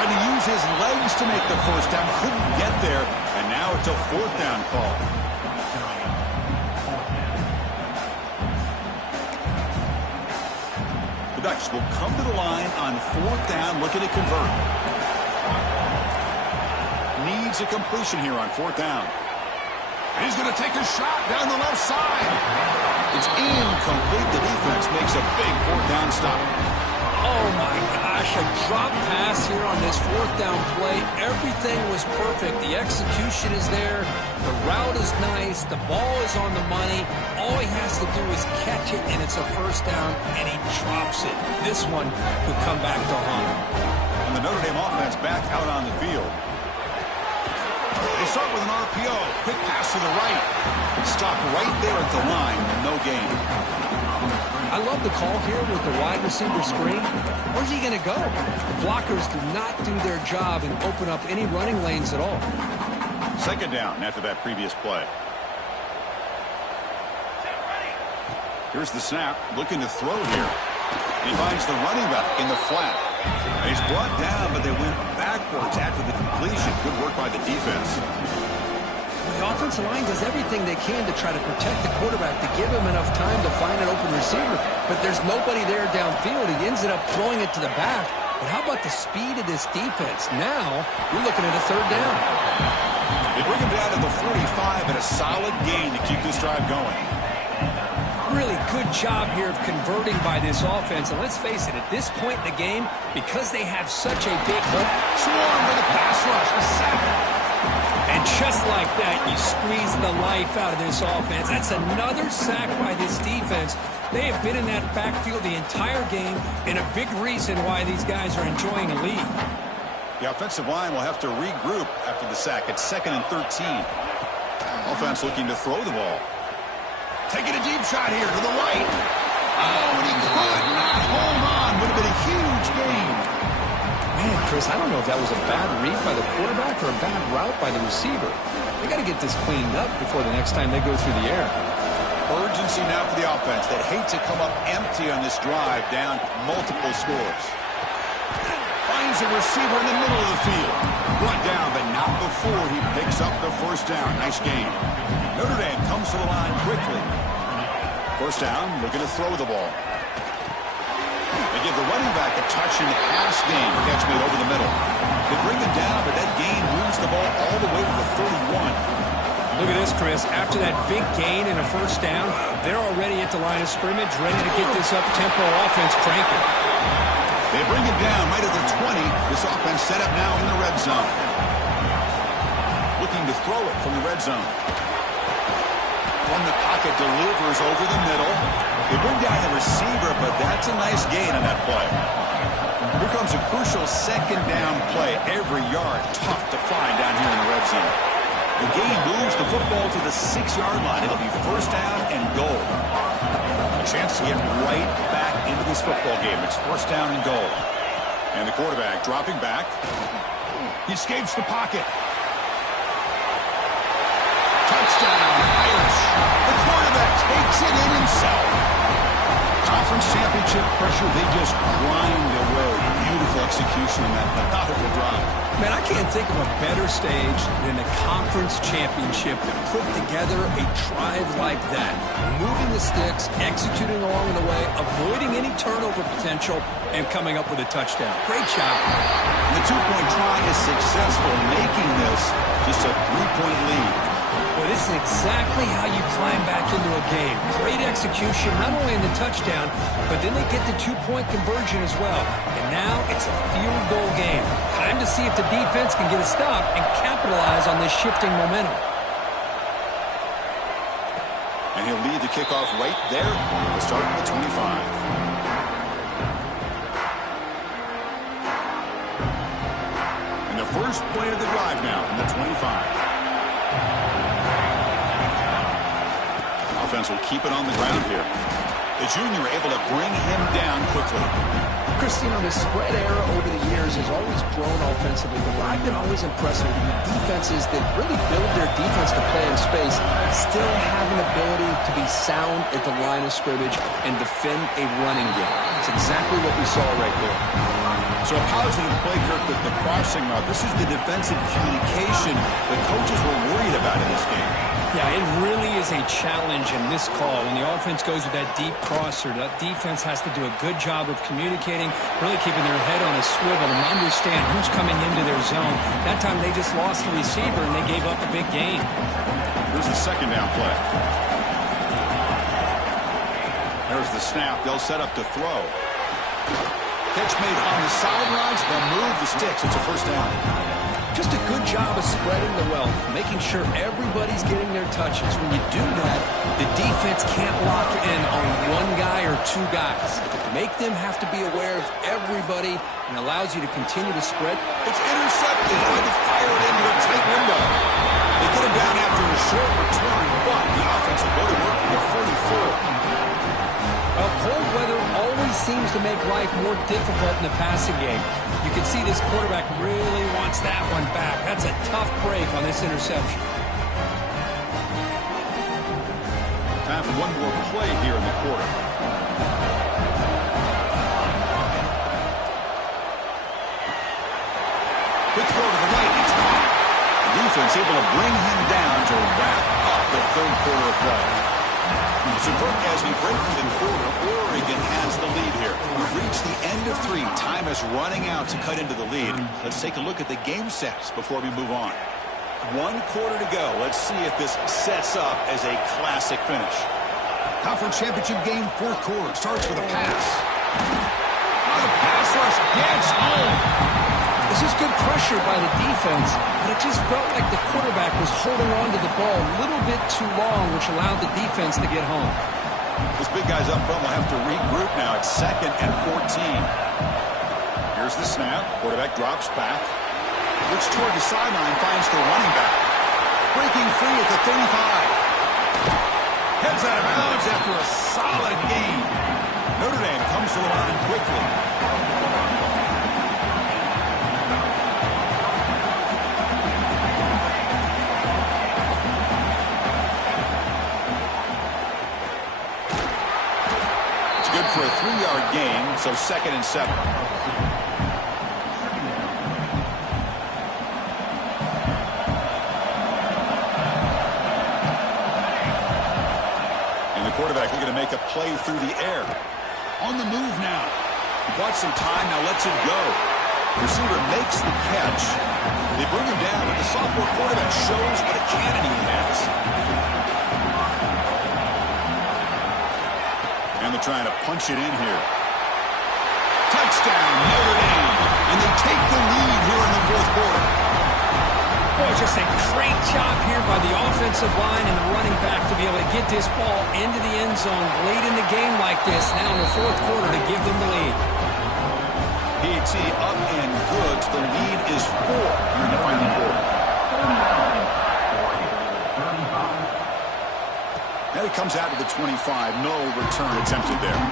Trying to use his legs to make the first down. Couldn't get there. And now it's a 4th down call. The Ducks will come to the line on 4th down, looking to convert. Needs It's a completion here on 4th down. And he's going to take a shot down the left side. It's incomplete. The defense makes a big 4th down stop. Oh, my gosh, a drop pass here on this 4th down play. Everything was perfect. The execution is there. The route is nice. The ball is on the money. All he has to do is catch it, and it's a 1st down, and he drops it. This one could come back to haunt him. And the Notre Dame offense back out on the field. They start with an RPO. Quick pass to the right. Stop right there at the line. No gain. I love the call here with the wide receiver screen. Where's he going to go? The blockers do not do their job and open up any running lanes at all. 2nd down after that previous play. Here's the snap. Looking to throw here. He finds the running back in the flat. He's brought down, but they went backwards after the completion. Good work by the defense. The offensive line does everything they can to try to protect the quarterback, to give him enough time to find an open receiver. But there's nobody there downfield. He ends up throwing it to the back. But how about the speed of this defense? Now, you're looking at a 3rd down. They bring him down to the 45 and a solid gain to keep this drive going. Really good job here of converting by this offense. And let's face it, at this point in the game, because they have such a big hole, Swarm with a pass rush, a sack. and just like that, you squeeze the life out of this offense. That's another sack by this defense. They have been in that backfield the entire game, and a big reason why these guys are enjoying a lead. The offensive line will have to regroup after the sack. It's 2nd and 13. Offense looking to throw the ball. Taking a deep shot here to the right. Oh, and he could not hold on. Would have been a huge gain. Man, Chris, I don't know if that was a bad read by the quarterback or a bad route by the receiver. They got to get this cleaned up before the next time they go through the air. Urgency now for the offense that hate to come up empty on this drive, down multiple scores. Finds a receiver in the middle of the field. Brought down, but not before he picks up the 1st down. Nice gain. Notre Dame comes to the line quickly. 1st down, looking to throw the ball. They give the running back a touch in the pass game. Catch made over the middle. They bring it down, but that gain moves the ball all the way to the 31. Look at this, Chris. After that big gain and a 1st down, they're already at the line of scrimmage, ready to get this up-tempo offense cranking. They bring it down right at the 20. This offense set up now in the red zone. Looking to throw it from the red zone. From the pocket, delivers over the middle. They bring down the receiver, but that's a nice gain on that play. Here comes a crucial 2nd down play. Every yard tough to find down here in the red zone. The gain moves the football to the 6-yard line. It'll be 1st down and goal. A chance to get right back into this football game. It's 1st down and goal. And the quarterback dropping back. He escapes the pocket. Touchdown, Irish. The quarterback takes it in himself. Conference championship pressure, they just grind away. Beautiful execution on that methodical drive. Man, I can't think of a better stage than the conference championship to put together a drive like that. Moving the sticks, executing along the way, avoiding any turnover potential, and coming up with a touchdown. Great job. And the 2-point try is successful, making this just a 3-point lead. Well, this is exactly how you climb back into a game. Great execution, not only in the touchdown, but then they get the 2-point conversion as well. And now it's a field goal game. Time to see if the defense can get a stop and capitalize on this shifting momentum. And he'll lead the kickoff right there to start at the 25. And the first play of the drive now from the 25. Offense will keep it on the ground here. The junior able to bring him down quickly. Christine, the spread era over the years has always grown offensively, but what I've been always impressed with defenses that really build their defense to play in space still have an ability to be sound at the line of scrimmage and defend a running game. That's exactly what we saw right there. So a positive play, Kirk, with the crossing route. This is the defensive communication the coaches were worried about in this game. Yeah, it really is a challenge in this call. When the offense goes with that deep crosser, that defense has to do a good job of communicating concentrating, really keeping their head on a swivel and understand who's coming into their zone. That time they just lost the receiver and they gave up a big gain. Here's the second down play. There's the snap. They'll set up to throw. Catch made on the sidelines. They'll move the sticks. It's a first down. Just a good job of spreading the wealth, making sure everybody's getting their touches. When you do that, the defense can't lock in on one guy or two guys. Make them have to be aware of everybody and allows you to continue to spread. It's intercepted. Trying to fire it into a tight window. They get him down after a short return, but the offense will go to work in the 44. Cold weather always seems to make life more difficult in the passing game. You can see this quarterback really wants that one back. That's a tough break on this interception. Time for one more play here in the quarter. Quick throw to the right. It's caught. The defense able to bring him down to wrap up the third quarter of play. So, Kirk, as we break through the quarter, Oregon has the lead here. We've reached the end of 3. Time is running out to cut into the lead. Let's take a look at the game sets before we move on. 1 quarter to go. Let's see if this sets up as a classic finish. Conference championship game, 4th quarter. Starts with a pass. Oh, the pass rush gets home. This is good pressure by the defense, but it just felt like the quarterback was holding on to the ball a little bit too long, which allowed the defense to get home. Those big guys up front will have to regroup now. It's 2nd and 14. Here's the snap. Quarterback drops back. Looks toward the sideline, finds the running back. Breaking free at the 35. Heads out of bounds after a solid gain. Notre Dame comes to the line quickly. For a 3-yard gain, so 2nd and 7. And the quarterback looking to make a play through the air. On the move now. He bought some time, now lets it go. Receiver makes the catch. They bring him down, but the sophomore quarterback shows what a cannon he has. And they're trying to punch it in here. Touchdown, Notre Dame. And they take the lead here in the 4th quarter. Boy, just a great job here by the offensive line and the running back to be able to get this ball into the end zone late in the game like this, now in the 4th quarter to give them the lead. PAT up and good. The lead is 4 here in the final quarter. And it comes out to the 25. No return attempted there.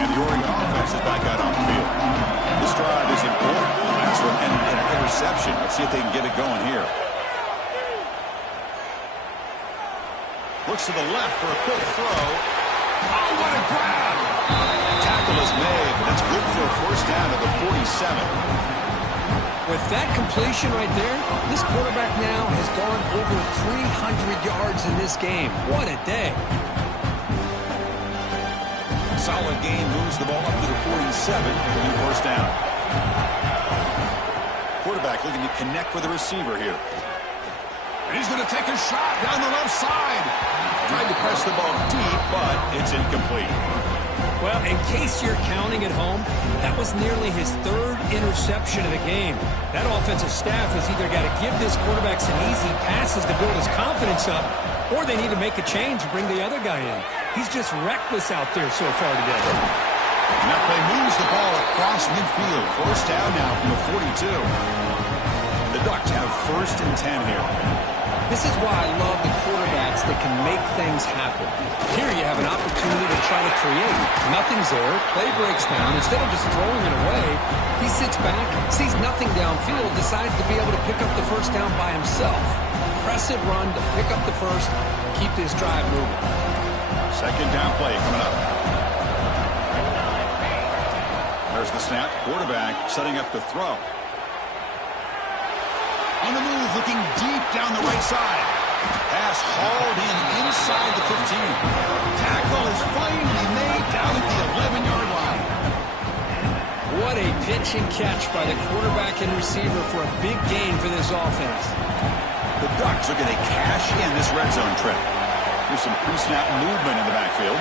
And the Oregon offense is back out on the field. This drive is important. Last one ended in an interception. Let's see if they can get it going here. Looks to the left for a quick throw. Oh, what a grab! Tackle is made, but that's good for a first down to the 47. With that completion right there, this quarterback now has gone over 300 yards in this game. What a day. Solid gain, moves the ball up to the 47 and a new first down. Quarterback looking to connect with the receiver here. And he's going to take a shot down the left side. Tried to press the ball deep, but it's incomplete. Well, in case you're counting at home, that was nearly his 3rd interception of the game. That offensive staff has either got to give this quarterback some easy passes to build his confidence up, or they need to make a change and bring the other guy in. He's just reckless out there so far today. And that play moves the ball across midfield. First down now from the 42. The Ducks have 1st and 10 here. This is why I love the quarterbacks that can make things happen. Here you have an opportunity to try to create. Nothing's there. Play breaks down. Instead of just throwing it away, he sits back, sees nothing downfield, decides to be able to pick up the first down by himself. Impressive run to pick up the first, keep this drive moving. 2nd down play coming up. There's the snap. Quarterback setting up the throw. On the move, looking deep down the right side. Pass hauled in inside the 15. Tackle is finally made down at the 11-yard line. What a pitch and catch by the quarterback and receiver for a big gain for this offense. The Ducks are going to cash in this red zone trip. Here's some pre-snap movement in the backfield.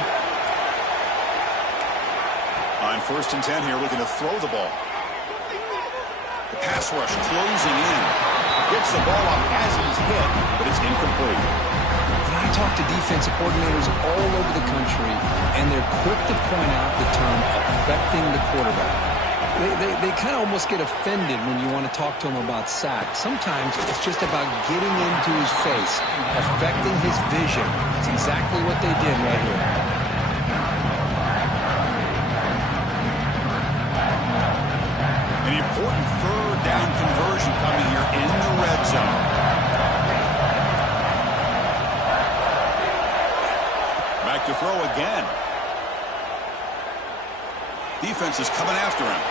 On 1st and 10 here, looking to throw the ball. The pass rush closing in. Gets the ball off as he's hit, but it's incomplete. And I talk to defensive coordinators all over the country, and they're quick to point out the term affecting the quarterback. They kind of almost get offended when you want to talk to them about sacks. Sometimes it's just about getting into his face, affecting his vision. It's exactly what they did right here. An important 3rd down conversion coming here in the red zone. Back to throw again. Defense is coming after him.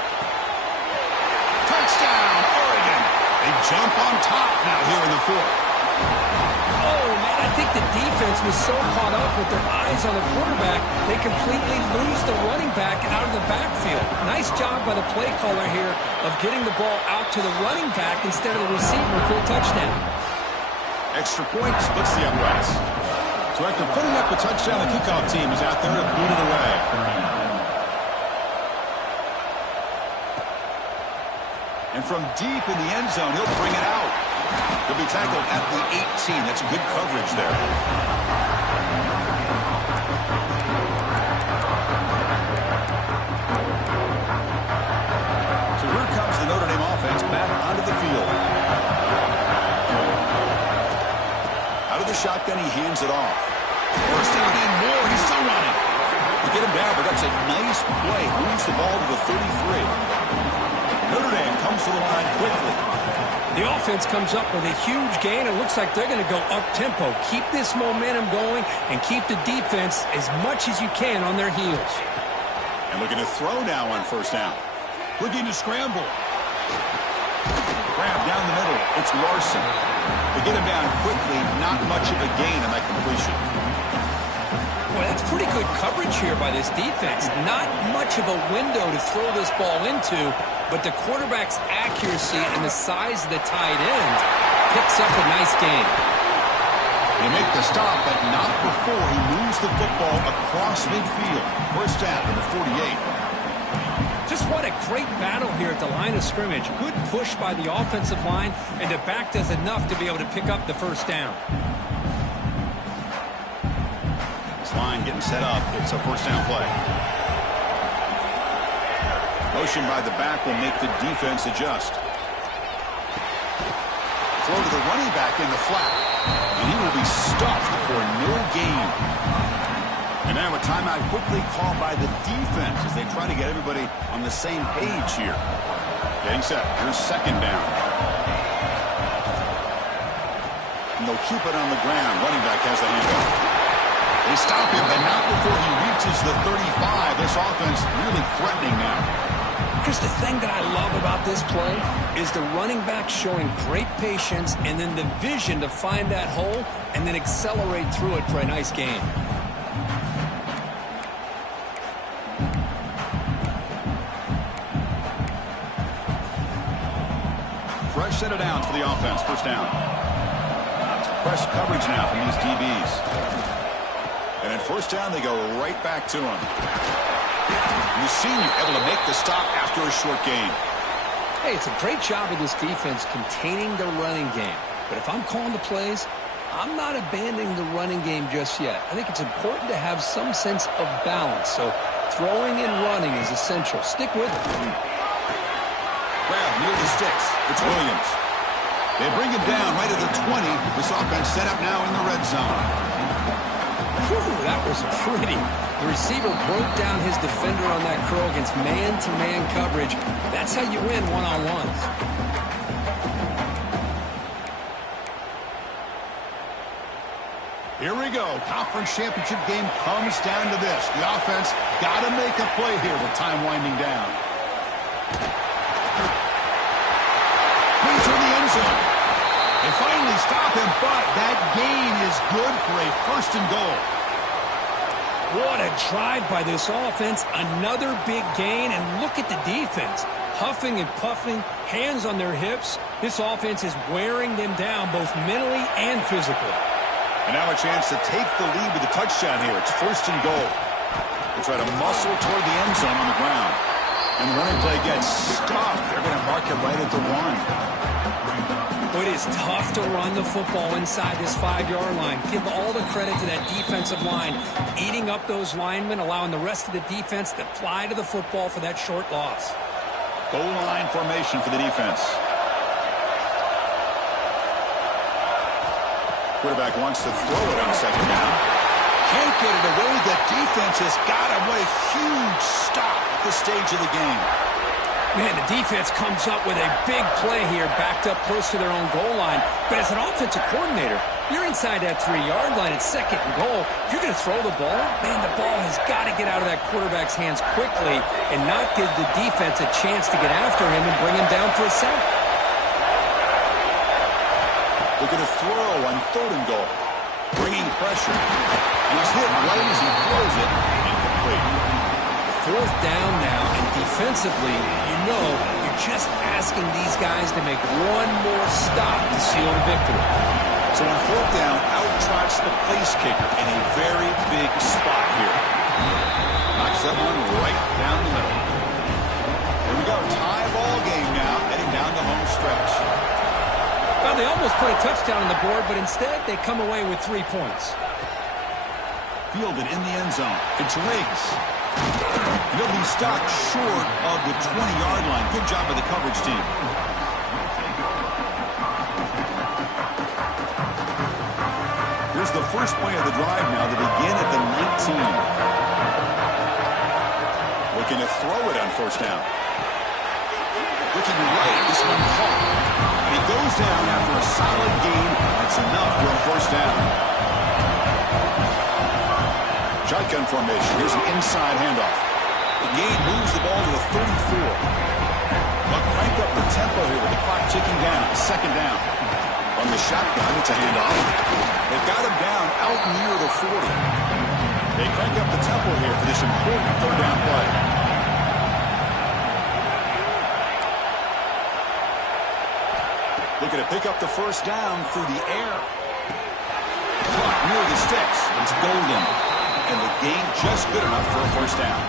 Touchdown, Oregon. They jump on top now here in the 4th. Oh, man, I think the defense was so caught up with their eyes on the quarterback, they completely lose the running back out of the backfield. Nice job by the play caller here of getting the ball out to the running back instead of the receiver for a touchdown. Extra point splits the uprights. So after putting up a touchdown, the kickoff team is out there to boot it away. And from deep in the end zone, he'll bring it out. He'll be tackled at the 18. That's good coverage there. So here comes the Notre Dame offense back onto the field. Out of the shotgun, he hands it off. First down and more. He's still running. To get him down, but that's a nice play. Moves the ball to the 33. Notre Dame comes to the line quickly. The offense comes up with a huge gain. It looks like they're going to go up-tempo. Keep this momentum going and keep the defense as much as you can on their heels. And looking to throw now on 1st down. Looking to scramble. Grab down the middle. It's Larson. They get him down quickly. Not much of a gain on that completion. Boy, that's pretty good coverage here by this defense. Not much of a window to throw this ball into, but the quarterback's accuracy and the size of the tight end picks up a nice gain. They make the stop, but not before he moves the football across midfield. 1st down to the 48. Just what a great battle here at the line of scrimmage. Good push by the offensive line, and the back does enough to be able to pick up the 1st down. Line getting set up. It's a 1st down play. Motion by the back will make the defense adjust. Throw to the running back in the flat. And he will be stuffed for no gain. And now a timeout quickly called by the defense as they try to get everybody on the same page here. Getting set. Here's 2nd down. And they'll keep it on the ground. Running back has the handoff. They stop him, but not before he reaches the 35. This offense really threatening now. Chris, the thing that I love about this play is the running back showing great patience and then the vision to find that hole and then accelerate through it for a nice gain. Fresh set of downs for the offense. 1st down. Press coverage now from these DBs. And at 1st down, they go right back to him. And the senior able to make the stop after a short gain. Hey, it's a great job of this defense containing the running game. But if I'm calling the plays, I'm not abandoning the running game just yet. I think it's important to have some sense of balance. So throwing and running is essential. Stick with it. Grab near the sticks. It's Williams. They bring him down right at the 20. This offense set up now in the red zone. Whew, that was pretty. The receiver broke down his defender on that curl against man-to-man coverage. That's how you win one-on-ones. Here we go. Conference championship game comes down to this. The offense got to make a play here with time winding down. Into the end zone. They finally stop him, but that gain is good for a first and goal. What a drive by this offense. Another big gain, and look at the defense. Huffing and puffing, hands on their hips. This offense is wearing them down both mentally and physically. And now a chance to take the lead with the touchdown here. It's first and goal. They try to muscle toward the end zone on the ground. And the running play gets stopped. They're going to mark it right at the 1. It is tough to run the football inside this 5-yard line. Give all the credit to that defensive line, eating up those linemen, allowing the rest of the defense to fly to the football for that short loss. Goal line formation for the defense. Quarterback wants to throw it on second down. Can't get it away. The defense has got him. What a huge stop at this stage of the game. Man, the defense comes up with a big play here, backed up close to their own goal line. But as an offensive coordinator, you're inside that 3-yard line. It's second and goal. If you're going to throw the ball, man, the ball has got to get out of that quarterback's hands quickly and not give the defense a chance to get after him and bring him down for a sack. Looking to throw on third and goal. Bringing pressure. He's hit right as he throws it. Incomplete. Fourth down now, and defensively, you know, you're just asking these guys to make one more stop to seal the victory. So on fourth down, out trots the place kicker in a very big spot here. Knocks that one right down the middle. Here we go, tie ball game now, heading down the home stretch. Well, they almost put a touchdown on the board, but instead they come away with 3 points. Fielded in the end zone. It's Riggs. And he'll be stopped short of the 20-yard line. Good job by the coverage team. Here's the first play of the drive now. They begin at the 19. Looking to throw it on first down. Looking right. This one caught. And he goes down after a solid gain. That's enough for a first down. Shotgun formation. Here's an inside handoff. The gain moves the ball to the 34. But crank up the tempo here with the clock ticking down. Second down. From the shotgun, it's a handoff. They've got him down out near the 40. They crank up the tempo here for this important third down play. Looking to pick up the first down through the air. Caught near the sticks. It's Golden. And the gain just good enough for a first down.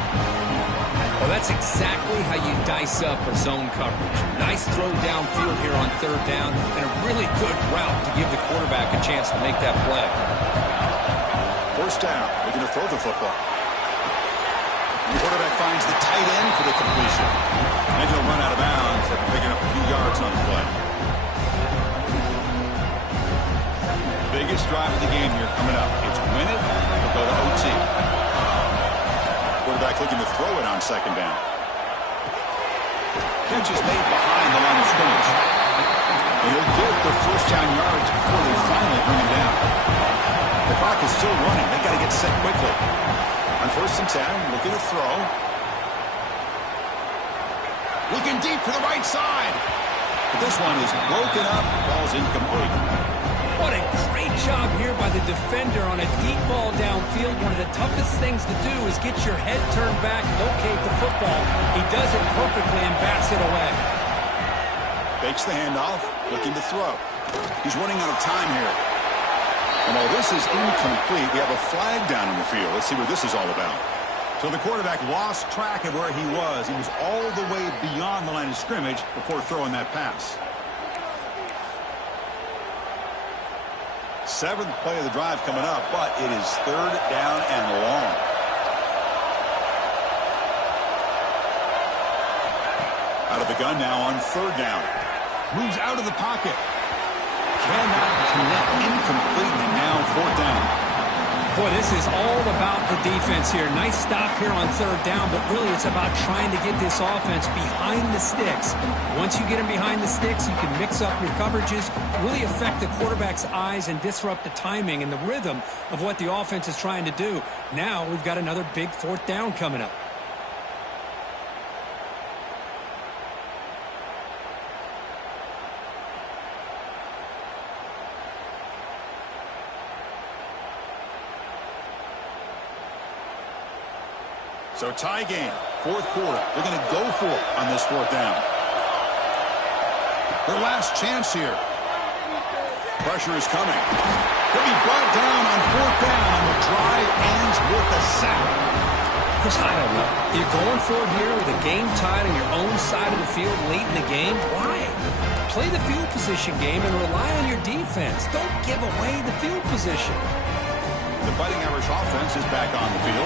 Well, that's exactly how you dice up a zone coverage. Nice throw downfield here on third down, and a really good route to give the quarterback a chance to make that play. First down. Looking to throw the football. The quarterback finds the tight end for the completion. And he'll run out of bounds after picking up a few yards on the play. Biggest drive of the game here coming up. It's win it or go to OT. Quarterback looking to throw it on second down. Catch is made behind the line of scrimmage. And he'll get the first down yards before they finally bring him down. The clock is still running. They got to get set quickly. On first and 10, looking to throw. Looking deep to the right side. But this one is broken up. Ball's incomplete. What a great job here by the defender on a deep ball downfield. One of the toughest things to do is get your head turned back, locate the football. He does it perfectly and bats it away. Fakes the handoff, looking to throw. He's running out of time here. And while this is incomplete, we have a flag down in the field. Let's see what this is all about. So the quarterback lost track of where he was. He was all the way beyond the line of scrimmage before throwing that pass. Seventh play of the drive coming up, but it is third down and long. Out of the gun now on third down. Moves out of the pocket. Cannot connect. Incomplete, and now fourth down. Boy, this is all about the defense here. Nice stop here on third down, but really it's about trying to get this offense behind the sticks. Once you get them behind the sticks, you can mix up your coverages, really affect the quarterback's eyes and disrupt the timing and the rhythm of what the offense is trying to do. Now we've got another big fourth down coming up. So tie game, fourth quarter. They're going to go for it on this fourth down. Their last chance here. Pressure is coming. He'll be brought down on fourth down, and the drive ends with a sack. Chris, I don't know. You're going for it here with a game tied on your own side of the field late in the game. Why? Play the field position game and rely on your defense. Don't give away the field position. The Fighting Irish offense is back on the field.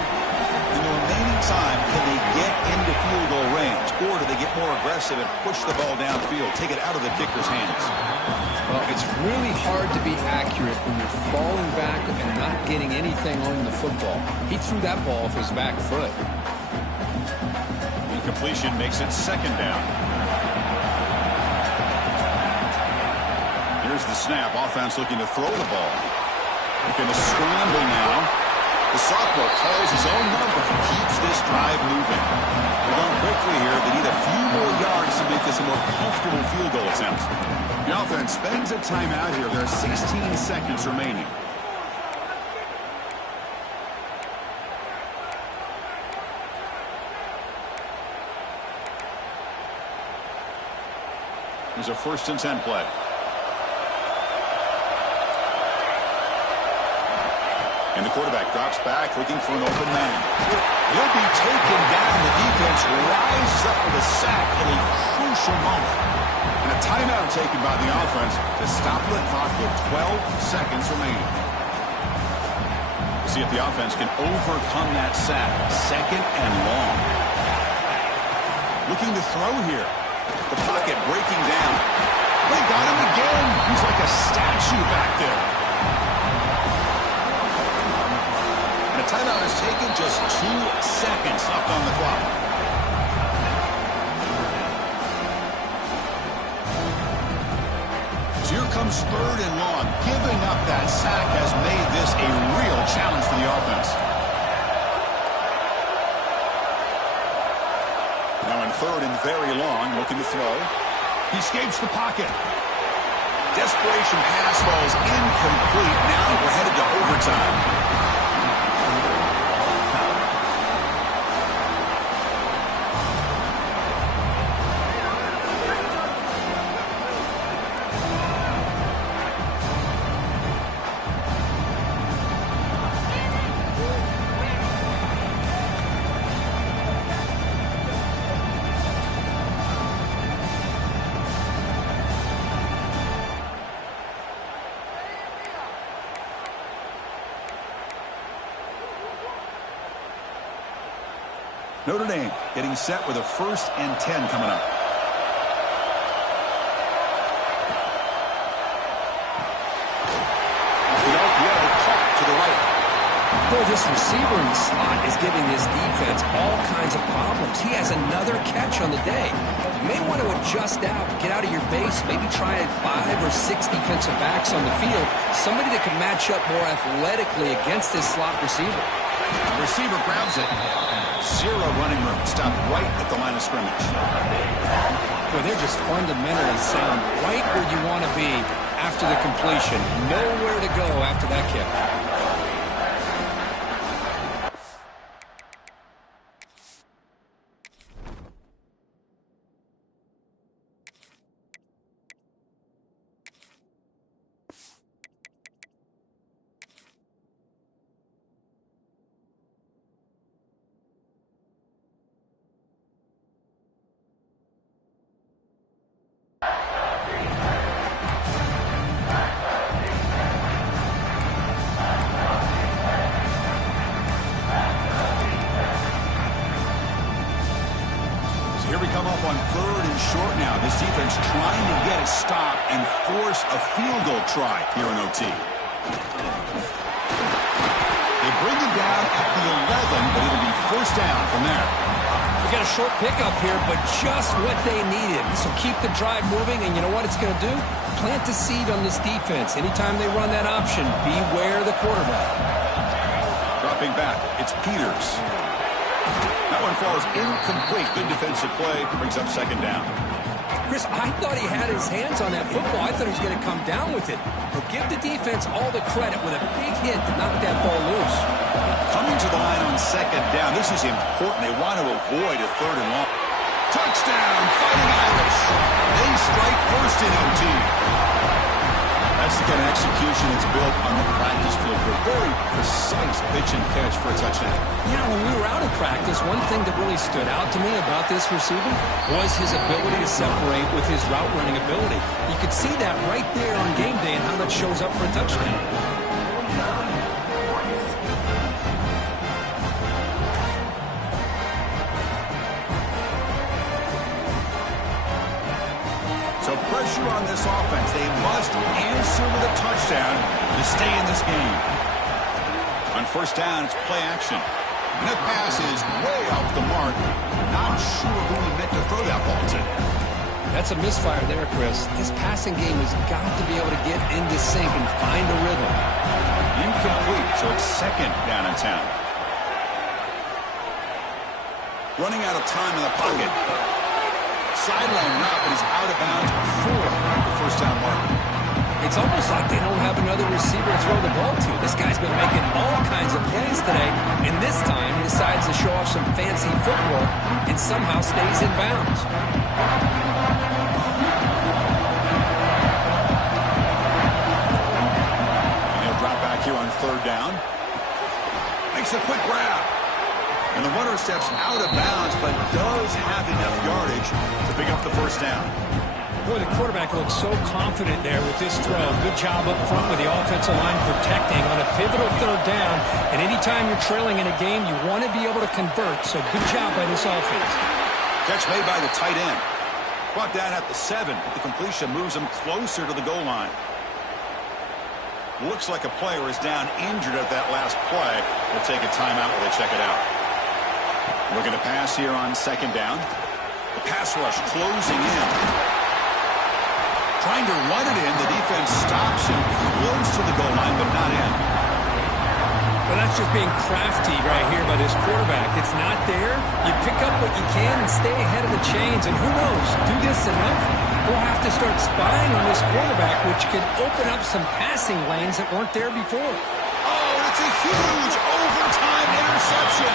In the remaining time, can they get into field goal range? Or do they get more aggressive and push the ball downfield, take it out of the kicker's hands? Well, it's really hard to be accurate when you're falling back and not getting anything on the football. He threw that ball off his back foot. Incompletion makes it second down. Here's the snap. Offense looking to throw the ball. Looking to scramble now. The sophomore calls his own number and keeps this drive moving. They're going quickly here. They need a few more yards to make this a more comfortable field goal attempt. The offense spends a timeout here. There are 16 seconds remaining. Here's a 1st and 10 play. And the quarterback drops back, looking for an open man. He'll be taken down. The defense rises up with a sack in a crucial moment. And a timeout taken by the offense to stop the clock with 12 seconds remaining. We'll see if the offense can overcome that sack. Second and long. Looking to throw here. The pocket breaking down. They got him again. He's like a statue back there. The timeout has taken just 2 seconds left on the clock. So here comes 3rd and long. Giving up that sack has made this a real challenge for the offense. Now in 3rd and very long, looking to throw. He escapes the pocket. Desperation pass falls incomplete. Now we're headed to overtime. Notre Dame getting set with a 1st and 10 coming up. To the right. Boy, this receiver in the slot is giving his defense all kinds of problems. He has another catch on the day. You may want to adjust out, get out of your base, maybe try 5 or 6 defensive backs on the field. Somebody that can match up more athletically against this slot receiver. The receiver grabs it. 0 running room. Stopped right at the line of scrimmage. Boy, they're just fundamentally sound right where you want to be after the completion. Nowhere to go after that kick. On 3rd and short now. This defense trying to get a stop and force a field goal try here in OT. They bring him down at the 11, but it'll be 1st down from there. We got a short pickup here, but just what they needed. So keep the drive moving, and you know what it's going to do? Plant the seed on this defense. Anytime they run that option, beware the quarterback. Dropping back, it's Peters. That one falls incomplete. Good defensive play. Brings up 2nd down. Chris, I thought he had his hands on that football. I thought he was going to come down with it. But give the defense all the credit with a big hit to knock that ball loose. Coming to the line on second down, this is important. They want to avoid a third and long. Touchdown, Fighting Irish. They strike first in OT. That's the kind of execution that's built on the practice field. A very precise pitch and catch for a touchdown. Yeah, when we were out of practice, one thing that really stood out to me about this receiver was his ability to separate with his route running ability. You could see that right there on game day and how that shows up for a touchdown. So pressure on this offense. They must answer with a touchdown to stay in this game. On first down, it's play action. And that pass is way off the mark. Not sure who he meant to throw that ball to. That's a misfire there, Chris. This passing game has got to be able to get into sync and find a rhythm. Incomplete, so it's second down in town. Running out of time in the pocket. Sideline route, but he's out of bounds before the first down marker. It's almost like they don't have another receiver to throw the ball to. This guy's been making all kinds of plays today, and this time he decides to show off some fancy footwork and somehow stays in bounds. And he'll drop back here on third down. Makes a quick grab. And the runner steps out of bounds, but does have enough yardage to pick up the first down. Boy, the quarterback looks so confident there with this throw. Good job up front with the offensive line protecting on a pivotal third down. And anytime you're trailing in a game, you want to be able to convert. So good job by this offense. Catch made by the tight end. Brought down at the 7, but the completion moves him closer to the goal line. Looks like a player is down injured at that last play. We'll take a timeout while they check it out. Looking to pass here on second down. The pass rush closing in. Trying to run it in. The defense stops him close to the goal line, but not in. Well, that's just being crafty right here by this quarterback. It's not there. You pick up what you can and stay ahead of the chains. And who knows, do this enough, we'll have to start spying on this quarterback, which could open up some passing lanes that weren't there before. Oh, it's a huge overtime interception.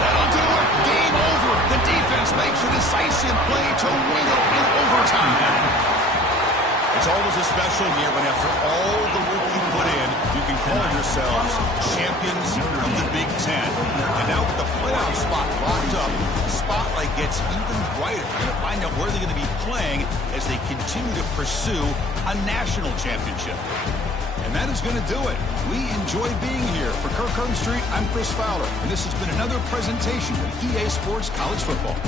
That'll do it. Game over. The defense makes a decisive play to win it in overtime. It's always a special year when after all the work you put in, you can call yourselves champions of the Big Ten. And now with the playoff spot locked up, the spotlight gets even brighter. We're going to find out where they're going to be playing as they continue to pursue a national championship. And that is going to do it. We enjoy being here. For Kirk Herbstreit, I'm Chris Fowler, and this has been another presentation of EA Sports College Football.